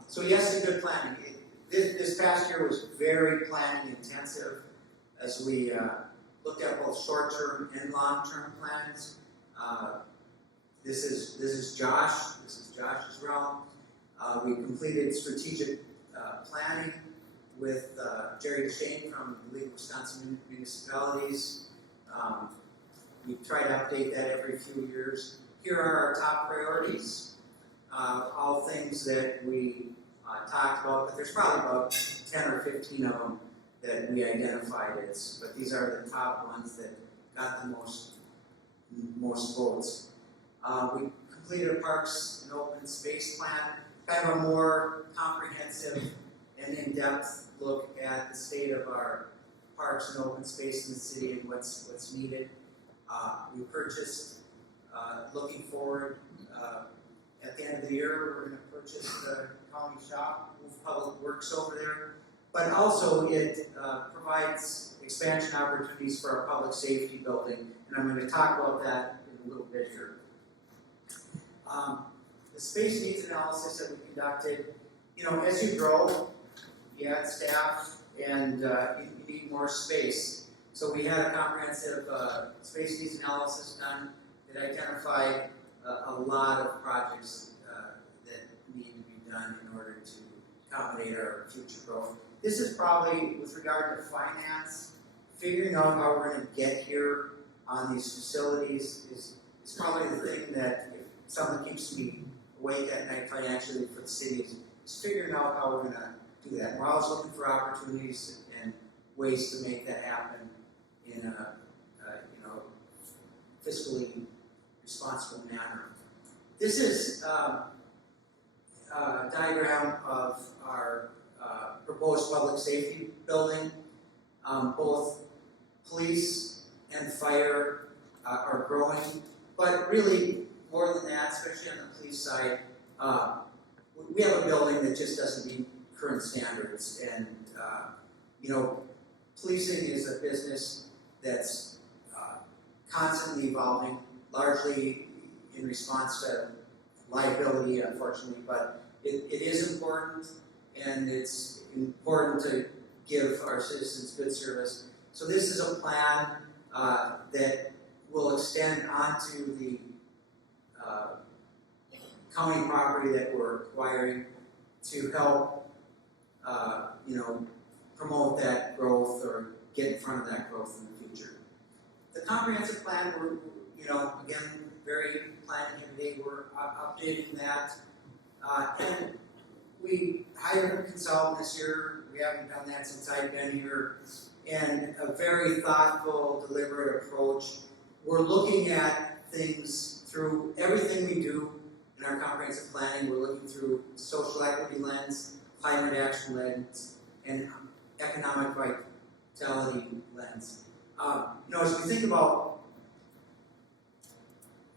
So yes, it's good planning. This past year was very planning intensive as we looked at both short-term and long-term plans. This is Josh. This is Josh's realm. We completed strategic planning with Jerry DeShane from the League of Wisconsin Municipalities. We try to update that every few years. Here are our top priorities. All things that we talked about, but there's probably about 10 or 15 of them that we identified as, but these are the top ones that got the most votes. We completed a parks and open space plan, kind of a more comprehensive and in-depth look at the state of our parks and open space in the city and what's needed. We purchased, looking forward, at the end of the year, we're going to purchase the county shop, move public works over there, but also it provides expansion opportunities for our public safety building, and I'm going to talk about that in a little bit here. The space needs analysis that we conducted, you know, as you grow, you add staff, and you need more space. So we had a comprehensive space needs analysis done that identified a lot of projects that need to be done in order to accommodate our future growth. This is probably, with regard to finance, figuring out how we're going to get here on these facilities is probably the thing that, if something keeps me awake at night financially for the city, is figuring out how we're going to do that. We're always looking for opportunities and ways to make that happen in a fiscally responsible manner. This is a diagram of our proposed public safety building. Both police and fire are growing, but really more than that, especially on the police side, we have a building that just doesn't meet current standards. And policing is a business that's constantly evolving, largely in response to liability, unfortunately, but it is important, and it's important to give our citizens good service. So this is a plan that will extend onto the county property that we're acquiring to help promote that growth or get in front of that growth in the future. The comprehensive plan, we're again, very planning today. We're updating that. And we hired a consultant this year. We haven't done that since I've been here. And a very thoughtful, deliberate approach. We're looking at things through everything we do in our comprehensive planning. We're looking through social equity lens, climate action lens, and economic vitality lens. As we think about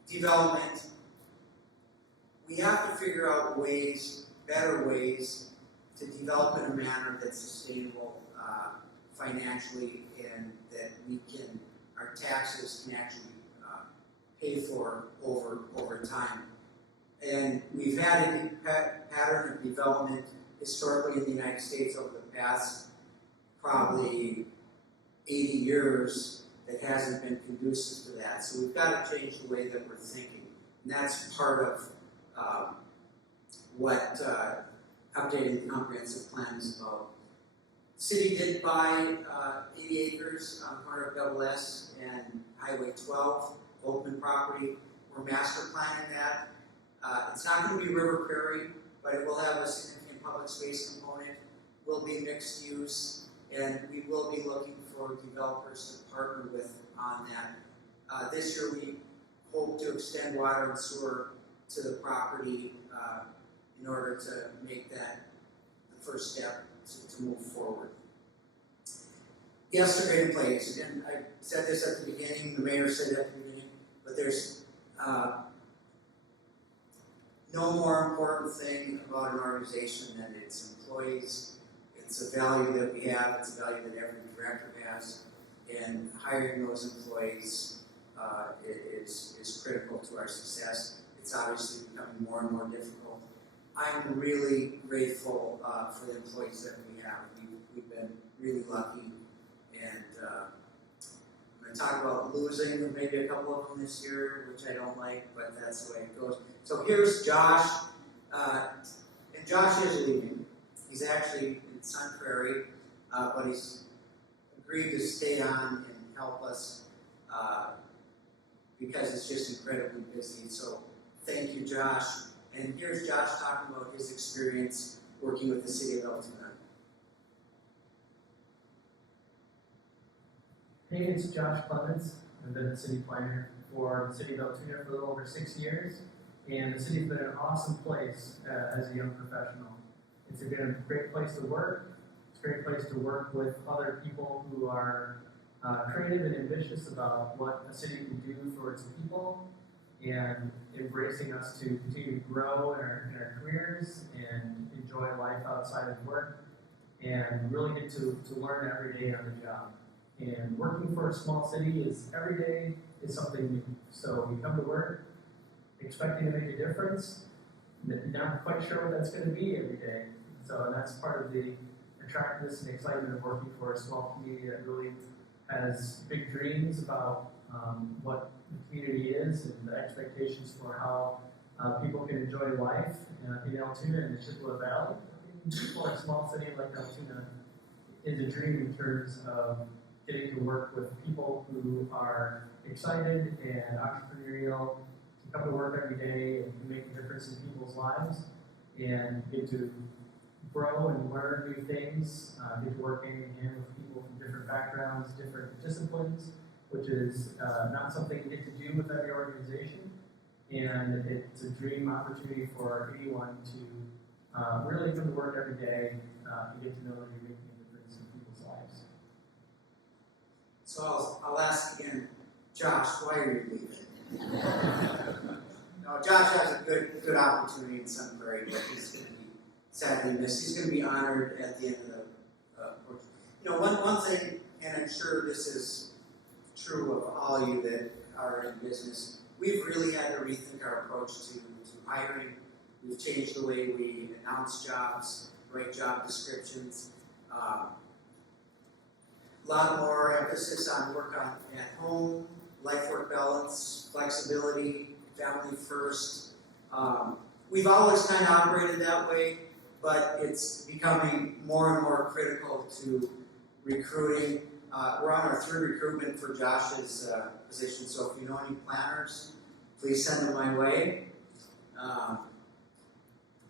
development, we have to figure out better ways to develop in a manner that's sustainable financially, and that our taxes can actually pay for over time. And we've had a pattern of development historically in the United States over the past probably 80 years that hasn't been conducive to that. So we've got to change the way that we're thinking. And that's part of what updating the comprehensive plan is about. The city did buy 80 acres on the corner of Double S and Highway 12, Oakland property. We're master planning that. It's not going to be River Prairie, but it will have a significant public space component, will be mixed use, and we will be looking for developers to partner with on that. This year we hope to extend water and sewer to the property in order to make that the first step to move forward. Yes, they're great place. Again, I said this at the beginning, the mayor said it at the beginning, but there's no more important thing about an organization than its employees. It's a value that we have, it's a value that every director has, and hiring those employees is critical to our success. It's obviously becoming more and more difficult. I'm really grateful for the employees that we have. We've been really lucky, and I'm going to talk about losing maybe a couple of them this year, which I don't like, but that's the way it goes. So here's Josh, and Josh is leaving. He's actually in Sun Prairie, but he's agreed to stay on and help us because it's just incredibly busy. So thank you, Josh. And here's Josh talking about his experience working with the City of Altoona. Hey, it's Josh Clements. I've been the city planner for the City of Altoona for a little over 6 years, and the city's been an awesome place as a young professional. It's been a great place to work. It's a great place to work with other people who are creative and ambitious about what a city can do for its people, and embracing us to continue to grow in our careers and enjoy life outside of work, and really get to learn every day on the job. And working for a small city every day is something new. So we come to work expecting to make a difference, not quite sure what that's going to be every day. So that's part of the attractiveness and excitement of working for a small community that really has big dreams about what the community is and the expectations for how people can enjoy life in Altoona and the Chippewa Valley. For a small city like Altoona is a dream in terms of getting to work with people who are excited and entrepreneurial, to come to work every day and make a difference in people's lives, and get to grow and learn new things, get to work hand in hand with people from different backgrounds, different disciplines, which is not something you get to do with every organization. And it's a dream opportunity for anyone to really come to work every day and get to know that you're making a difference in people's lives. So I'll ask again, Josh, why are you leaving? No, Josh has a good opportunity in Sun Prairie, but he's going to be sadly missed. He's going to be honored at the end of the one thing, and I'm sure this is true of all of you that are in business, we've really had to rethink our approach to hiring. We've changed the way we announce jobs, write job descriptions. A lot more emphasis on work at home, life-work balance, flexibility, family first. We've always kind of operated that way, but it's becoming more and more critical to recruiting. We're on our third recruitment for Josh's position, so if you know any planners, please send them my way.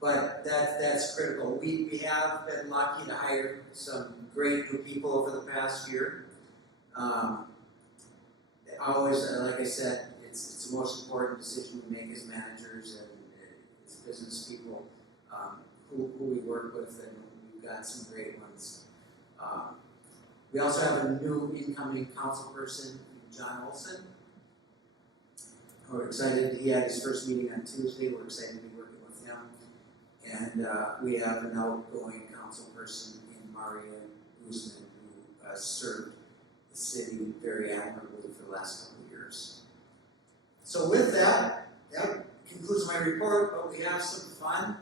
But that's critical. We have been lucky to hire some great new people over the past year. Always, like I said, it's the most important decision we make as managers and as business people, who we work with, and we've got some great ones. We also have a new incoming council person, John Olson. We're excited, he had his first meeting on Tuesday, we're excited to be working with him. And we have an outgoing council person in Maria Guzman, who served the city very admirably for the last couple of years. So with that concludes my report, but we have some fun.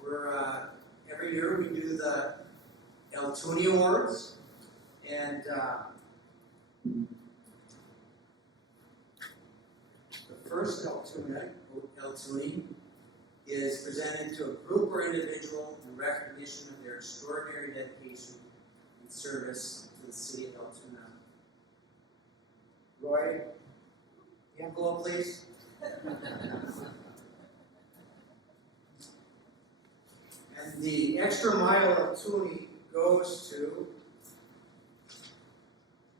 We're, every year we do the Altoona Awards, and the first Altoona is presented to a group or individual in recognition of their extraordinary dedication and service to the city of Altoona. Roy, the envelope, please. And the extra mile of Toonie goes to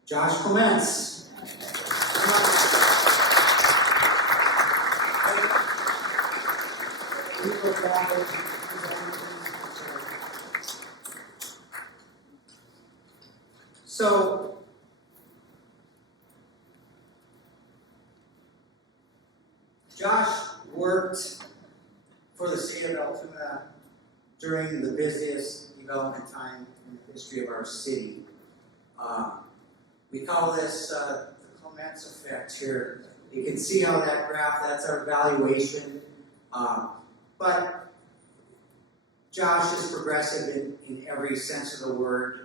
Josh Clements. So, Josh worked for the city of Altoona during the busiest development time in the history of our city. We call this the Clements effect here. You can see how that graph, that's our valuation. But Josh is progressive in every sense of the word.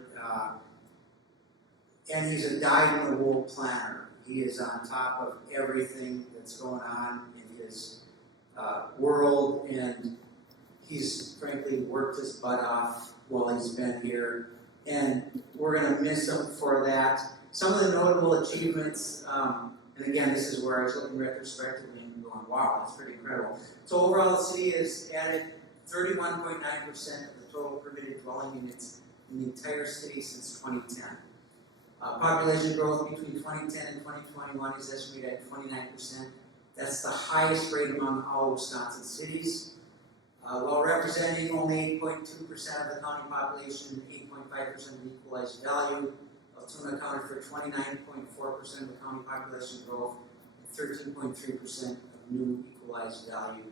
And he's a dyed-in-the-wool planner. He is on top of everything that's going on in his world, and he's frankly worked his butt off while he's been here, and we're going to miss him for that. Some of the notable achievements, and again, this is where I was looking retrospectively and going, wow, that's pretty incredible. So overall, the city has added 31.9% of the total permitted dwelling units in the entire city since 2010. Population growth between 2010 and 2021 is estimated at 29%. That's the highest rate among all Wisconsin cities. While representing only 8.2% of the county population and 8.5% of the equalized value, Altoona accounted for 29.4% of the county population growth and 13.3% of new equalized value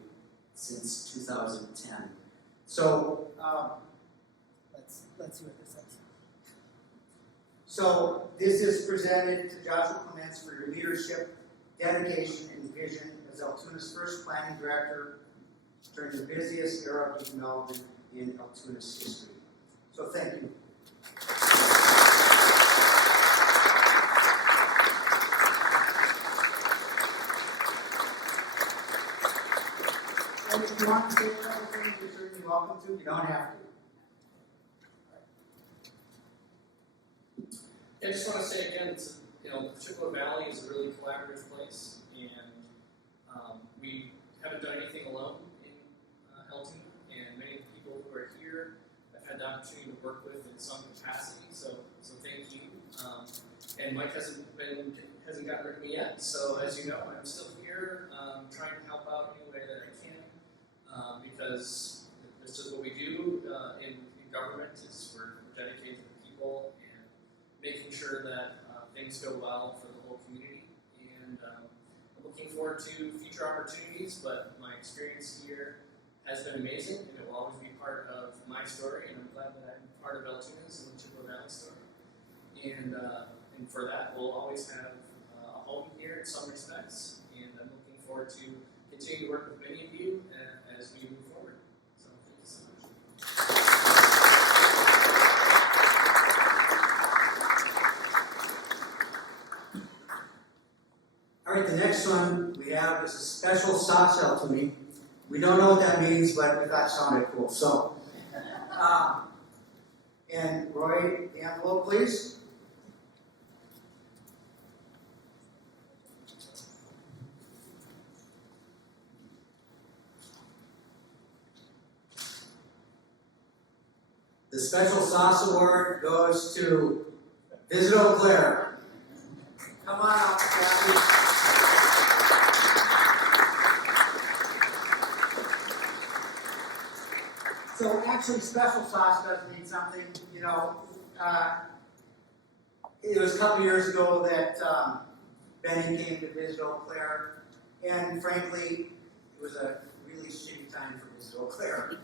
since 2010. So let's see what this says. So this is presented to Joshua Clements for your leadership, dedication, and vision as Altoona's first planning director during the busiest era of development in Altoona's history. So thank you. And if you want to say a couple things, you're certainly welcome to. You don't have to. I just want to say again, it's, Chippewa Valley is a really collaborative place, and we haven't done anything alone in Altoona, and many of the people who are here I've had the opportunity to work with in some capacity, so thank you. And Mike hasn't gotten rid of me yet, so as you know, I'm still here trying to help out any way that I can, because this is what we do in government, is we're dedicated to the people and making sure that things go well for the whole community. And I'm looking forward to future opportunities, but my experience here has been amazing, and it will always be part of my story, and I'm glad that I'm part of Altoona's and the Chippewa Valley story. And for that, we'll always have a home here in some respects, and I'm looking forward to continuing to work with many of you as we move forward. So thank you so much. All right, the next one we have is a special sauce out to me. We don't know what that means, but we thought it sounded cool. So, and Roy, the envelope, please. The Special Sauce Award goes to Visit Eau Claire. Come on out, Kathy. So actually, special sauce does mean something, it was a couple years ago that Benny came to visit Eau Claire, and frankly, it was a really shitty time for Visit Eau Claire.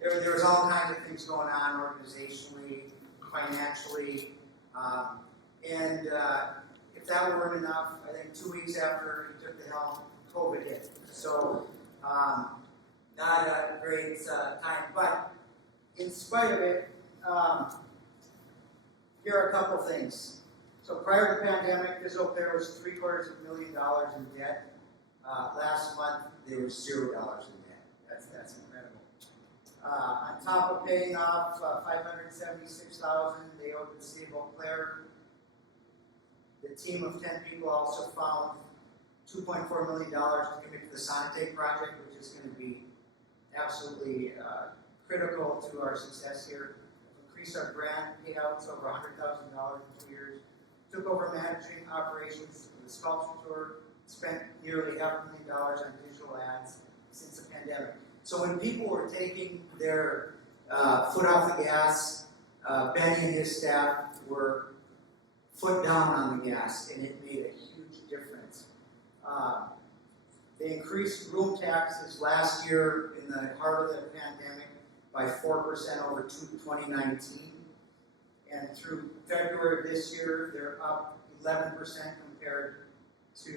There was all kinds of things going on organizationally, financially, and if that weren't enough, I think 2 weeks after he took the helm, COVID hit. So, not a great time, but in spite of it, here are a couple things. So prior to the pandemic, Visit Eau Claire was $750,000 in debt. Last month, there was $0 in debt. That's incredible. On top of paying off $576,000 they owed the City of Eau Claire, the team of 10 people also found $2.4 million to commit to the Sonotake project, which is going to be absolutely critical to our success here. Increased our grant payouts over $100,000 in 2 years. Took over managing operations of the sculpture tour. Spent nearly $500,000 on digital ads since the pandemic. So when people were taking their foot off the gas, Benny and his staff were foot down on the gas, and it made a huge difference. They increased room taxes last year in the heart of the pandemic by 4% over 2019. And through February of this year, they're up 11% compared to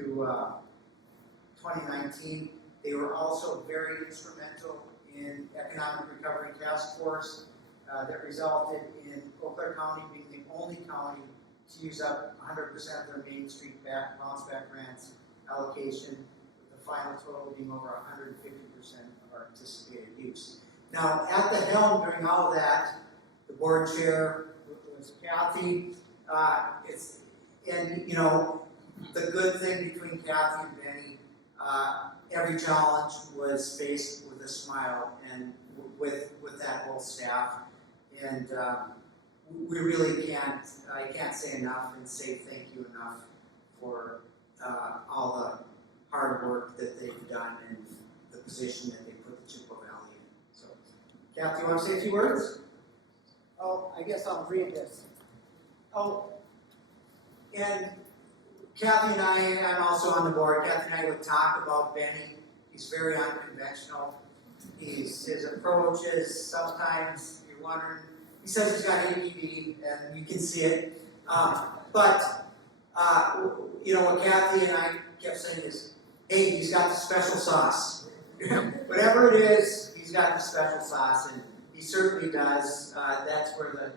2019. They were also very instrumental in Economic Recovery Task Force that resulted in Eau Claire County being the only county to use up 100% of their Main Street bounce back grants allocation, with the final total being over 150% of our anticipated use. Now, at the helm during all of that, the board chair was Kathy. And you know, the good thing between Kathy and Benny, every challenge was faced with a smile, and with that whole staff. And we really I can't say enough and say thank you enough for all the hard work that they've done and the position that they put the Chippewa Valley in. So, Kathy, you want to say a few words? Oh, I guess I'll read this. Oh, and Kathy and I'm also on the board. Kathy and I would talk about Benny. He's very unconventional. His approach is sometimes you're wondering. He says he's got ADD, and you can see it. But you know what Kathy and I kept saying is, hey, he's got the special sauce. Whatever it is, he's got the special sauce, and he certainly does. That's where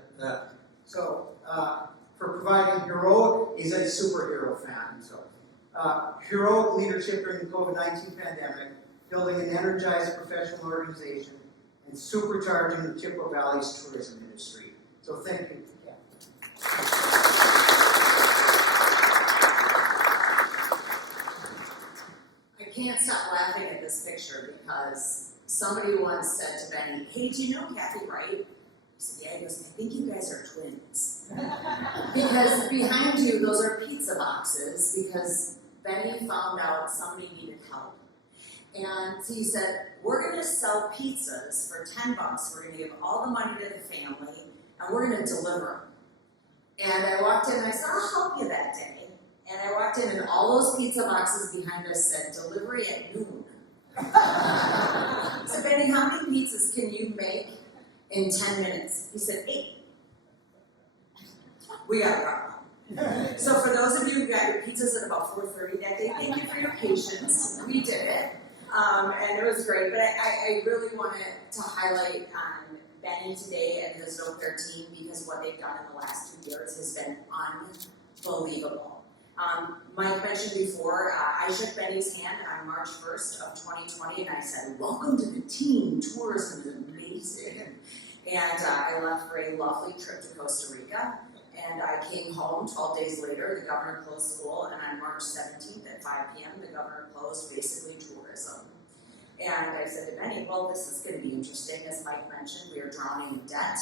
so for providing he's a superhero fan. So heroic leadership during the COVID-19 pandemic, building an energized professional organization, and supercharging the Chippewa Valley's tourism industry. So thank you, Kathy. I can't stop laughing at this picture because somebody once said to Benny, hey, do you know Kathy Wright? He said, yeah. He goes, I think you guys are twins. Because behind you, those are pizza boxes, because Benny found out somebody needed help. And he said, we're going to sell pizzas for $10. We're going to give all the money to the family, and we're going to deliver them. And I walked in and I said, I'll help you that day. And I walked in and all those pizza boxes behind us said, delivery at noon. So Benny, how many pizzas can you make in 10 minutes? He said, 8. We got a problem. So for those of you who got your pizzas at about 4:30 that day, thank you for your patience. We did it. And it was great. But I really wanted to highlight Benny today and his Eau Claire team, because what they've done in the last 2 years has been unbelievable. Mike mentioned before, I shook Benny's hand on March 1st of 2020, and I said, welcome to the team. Tourism is amazing. And I left for a lovely trip to Costa Rica. And I came home 12 days later. The governor closed school, and on March 17th at 5 p.m., the governor closed basically tourism. And I said to Benny, well, this is going to be interesting. As Mike mentioned, we are drowning in debt.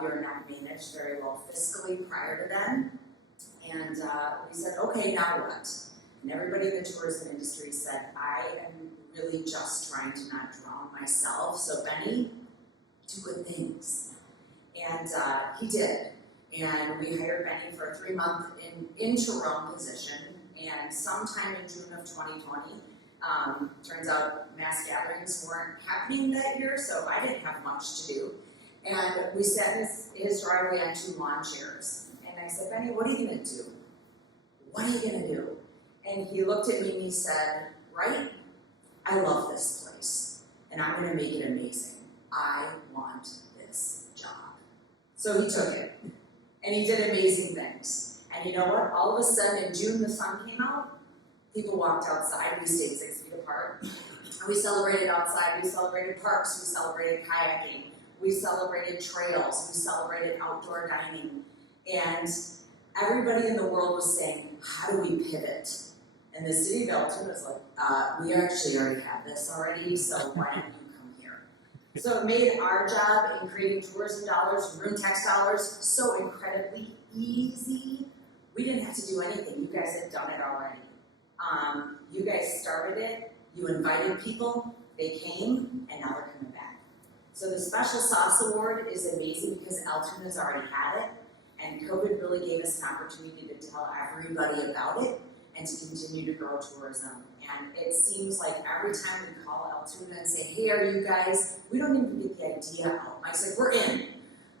We are not managed very well fiscally prior to then. And we said, okay, now what? And everybody in the tourism industry said, I am really just trying to not drown myself. So Benny, do good things. And he did. And we hired Benny for a 3-month interim position, and sometime in June of 2020, turns out mass gatherings weren't happening that year, so I didn't have much to do. And we sat in his driveway on 2 lawn chairs. And I said, Benny, what are you gonna do? What are you gonna do? And he looked at me and he said, right, I love this place, and I'm gonna make it amazing. I want this job. So he took it, and he did amazing things. And you know what? All of a sudden in June, the sun came out, people walked outside, we stayed 6 feet apart. We celebrated outside, we celebrated parks, we celebrated kayaking, we celebrated trails, we celebrated outdoor dining. And everybody in the world was saying, how do we pivot? And the City of Altoona was like, we actually already have this already, so why don't you come here? So it made our job in creating tourism dollars, room tax dollars, so incredibly easy. We didn't have to do anything, you guys had done it already. You guys started it, you invited people, they came, and now they're coming back. So the Special Sauce Award is amazing because Altoona's already had it, and COVID really gave us an opportunity to tell everybody about it and to continue to grow tourism. And it seems like every time we call Altoona and say, hey, are you guys, we don't even get the idea out. Mike's like, we're in.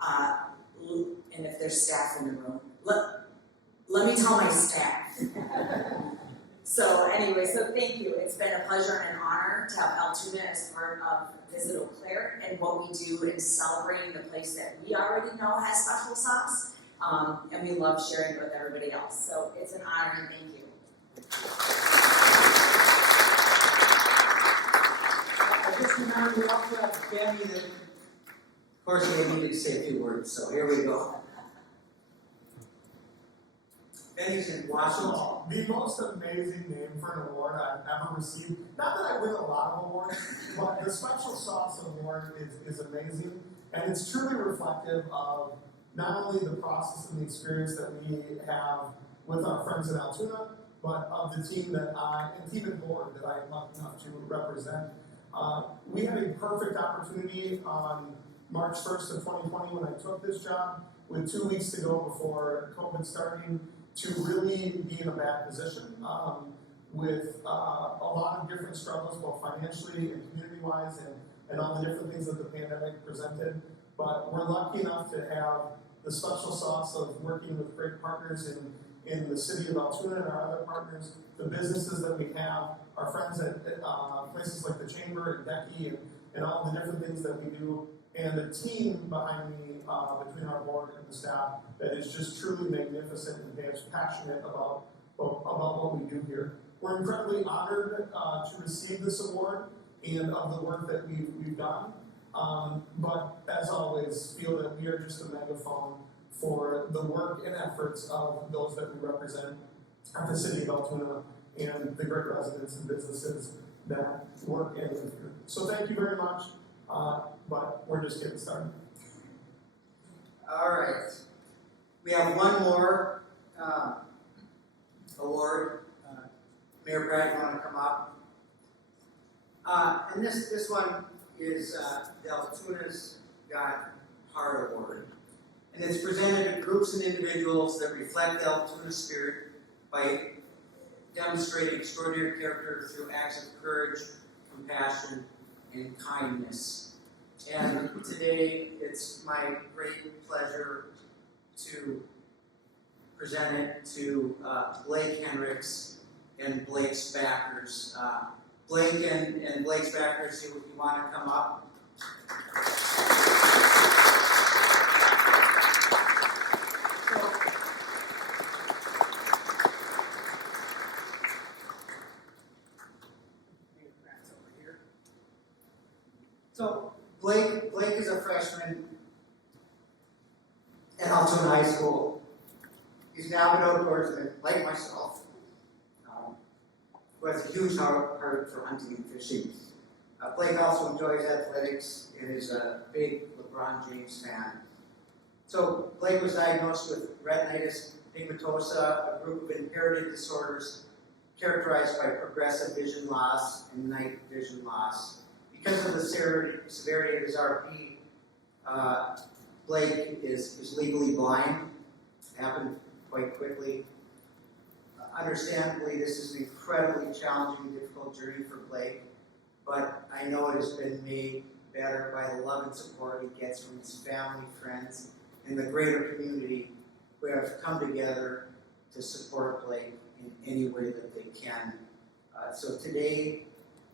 And if there's staff in the room, let me tell my staff. So anyway, so thank you. It's been a pleasure and an honor to have Altoona as part of Visit Eau Claire and what we do in celebrating the place that we already know has special sauce. And we love sharing it with everybody else. So it's an honor and thank you. I just remember we also have Benny that, of course, he needed to say a few words, so here we go. Benny's in Washington. So, the most amazing name for an award I've ever received. Not that I win a lot of awards, but the Special Sauce Award is amazing, and it's truly reflective of not only the process and the experience that we have with our friends in Altoona, but of the team team and board that I am lucky enough to represent. We had a perfect opportunity on March 1st of 2020 when I took this job, with 2 weeks to go before COVID starting, to really be in a bad position with a lot of different struggles, both financially and community-wise, and all the different things that the pandemic presented. But we're lucky enough to have the special sauce of working with great partners in the City of Altoona and our other partners, the businesses that we have, our friends at places like the Chamber and Decky and all the different things that we do, and the team behind me, between our board and the staff, that is just truly magnificent and passionate about what we do here. We're incredibly honored to receive this award and of the work that we've done, but as always, feel that we are just a megaphone for the work and efforts of those that we represent at the City of Altoona and the great residents and businesses that work and live here. So thank you very much, but we're just getting started. All right. We have one more award. Mayor Pratt, you want to come up? And this one is the Altoona's Got Heart Award. And it's presented to groups and individuals that reflect the Altoona spirit by demonstrating extraordinary character through acts of courage, compassion, and kindness. And today, it's my great pleasure to present it to Blake Henricks and Blake's backers. Blake and Blake's backers, you want to come up? So Blake is a freshman at Altoona High School. He's now an outdoorsman, like myself, who has a huge heart for hunting and fishing. Blake also enjoys athletics and is a big LeBron James fan. So Blake was diagnosed with retinitis pigmentosa, a group of inherited disorders characterized by progressive vision loss and night vision loss. Because of the severity of his RP, Blake is legally blind, happened quite quickly. Understandably, this is an incredibly challenging, difficult journey for Blake, but I know it has been made better by the love and support he gets from his family, friends, and the greater community who have come together to support Blake in any way that they can. So today,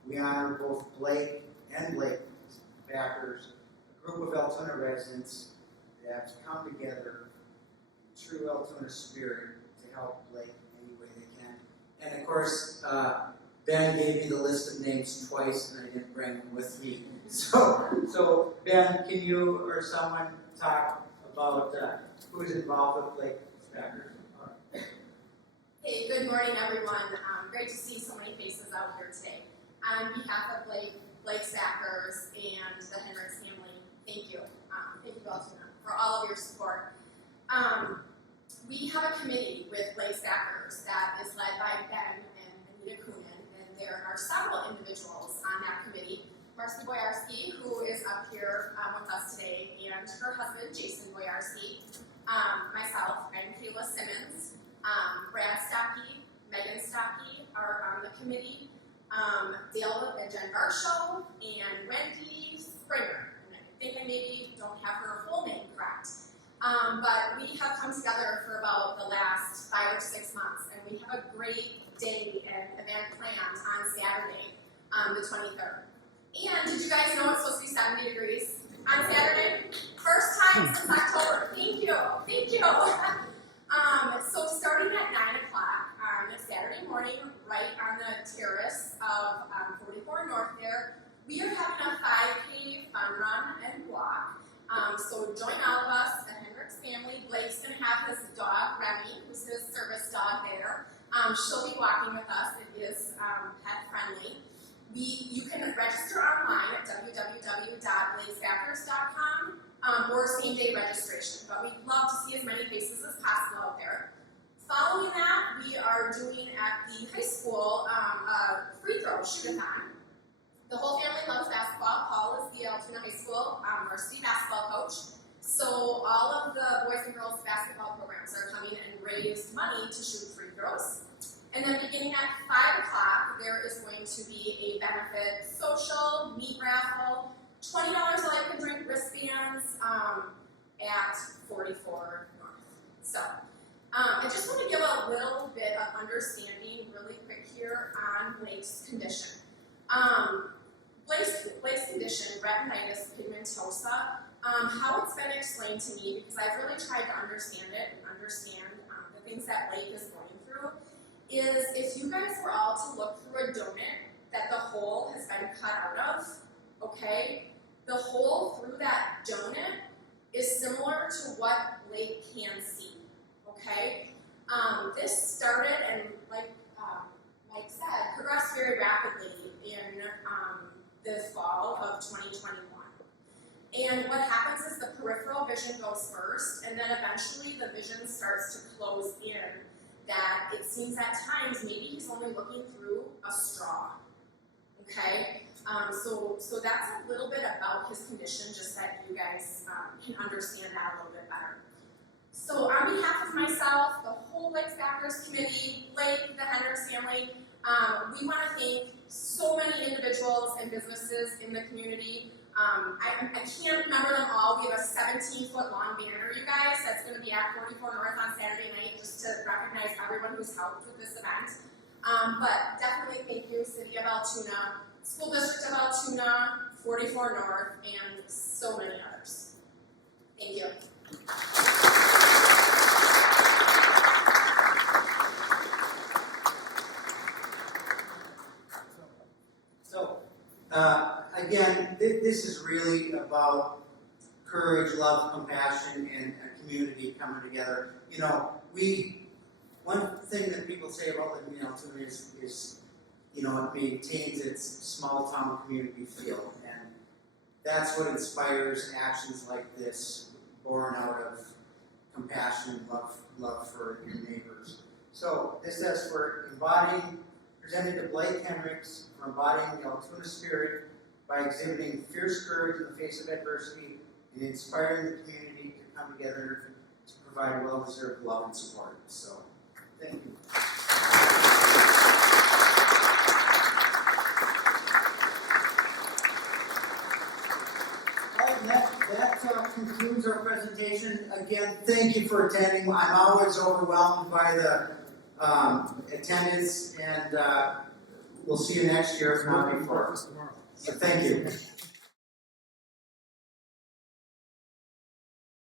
we honor both Blake and Blake backers, a group of Altoona residents that have come together in true Altoona spirit to help Blake any way they can. And of course, Ben gave me the list of names twice, and I didn't bring them with me. So Ben, can you or someone talk about who's involved with Blake's backers? Hey, good morning, everyone. Great to see so many faces out here today. On behalf of Blake's backers and the Hendricks family, thank you. Thank you, Altoona, for all of your support. We have a committee with Blake's backers that is led by Ben and Anita Kunin, and there are several individuals on that committee. Marcy Boyarsky, who is up here with us today, and her husband, Jason Boyarsky. Myself, I'm Kayla Simmons. Brad Stockey, Megan Stockey are on the committee. Dale and Jen Varsho, and Wendy Springer. And I think I maybe don't have her whole name correct. But we have come together for about the last 5 or 6 months, and we have a great day and event planned on Saturday, the 23rd. And did you guys know it's supposed to be 70 degrees on Saturday? First time since October. Thank you. Thank you. So starting at 9 o'clock on a Saturday morning, right on the terrace of 44 North there, we are having a 5K fun run and walk. So join all of us, the Hendricks family. Blake's going to have his dog, Remy, who's his service dog there. She'll be walking with us. It is pet friendly. You can register online at www.blakesbackers.com or same day registration, but we'd love to see as many faces as possible out there. Following that, we are doing at the high school a free throw shoot-a-thon. The whole family loves basketball. Paul is the Altoona High School varsity basketball coach. So all of the boys and girls basketball programs are coming and raise money to shoot free throws. And then beginning at 5 o'clock, there is going to be a benefit social meat raffle, $20 a life and drink wristbands at 44 North. So I just want to give a little bit of understanding really quick here on Blake's condition. Blake's condition, retinitis pigmentosa, how it's been explained to me, because I've really tried to understand it and understand the things that Blake is going through, is if you guys were all to look through a donut that the hole has been cut out of, okay, the hole through that donut is similar to what Blake can see, okay? This started and, like Mike said, progressed very rapidly in the fall of 2021. And what happens is the peripheral vision goes first, and then eventually the vision starts to close in, that it seems at times maybe he's only looking through a straw, okay? So that's a little bit about his condition, just that you guys can understand that a little bit better. So on behalf of myself, the whole Blake's Backers Committee, Blake, the Hendricks family, we want to thank so many individuals and businesses in the community. I can't remember them all. We have a 17-foot long banner, you guys, that's going to be at 44 North on Saturday night, just to recognize everyone who's helped with this event. But definitely thank you, City of Altoona, School District of Altoona, 44 North, and so many others. Thank you. Again, this is really about courage, love, compassion, and a community coming together. You know, one thing that people say about living in Altoona is, you know, it maintains its small town community feel, and that's what inspires actions like this, born out of compassion, love for your neighbors. So this says we're presenting to Blake Hendricks for embodying the Altoona spirit by exhibiting fierce courage in the face of adversity and inspiring the community to come together to provide well-deserved love and support. So, thank you. All right, that concludes our presentation. Again, thank you for attending. I'm always overwhelmed by the attendance, and we'll see you next year, if not before. So thank you.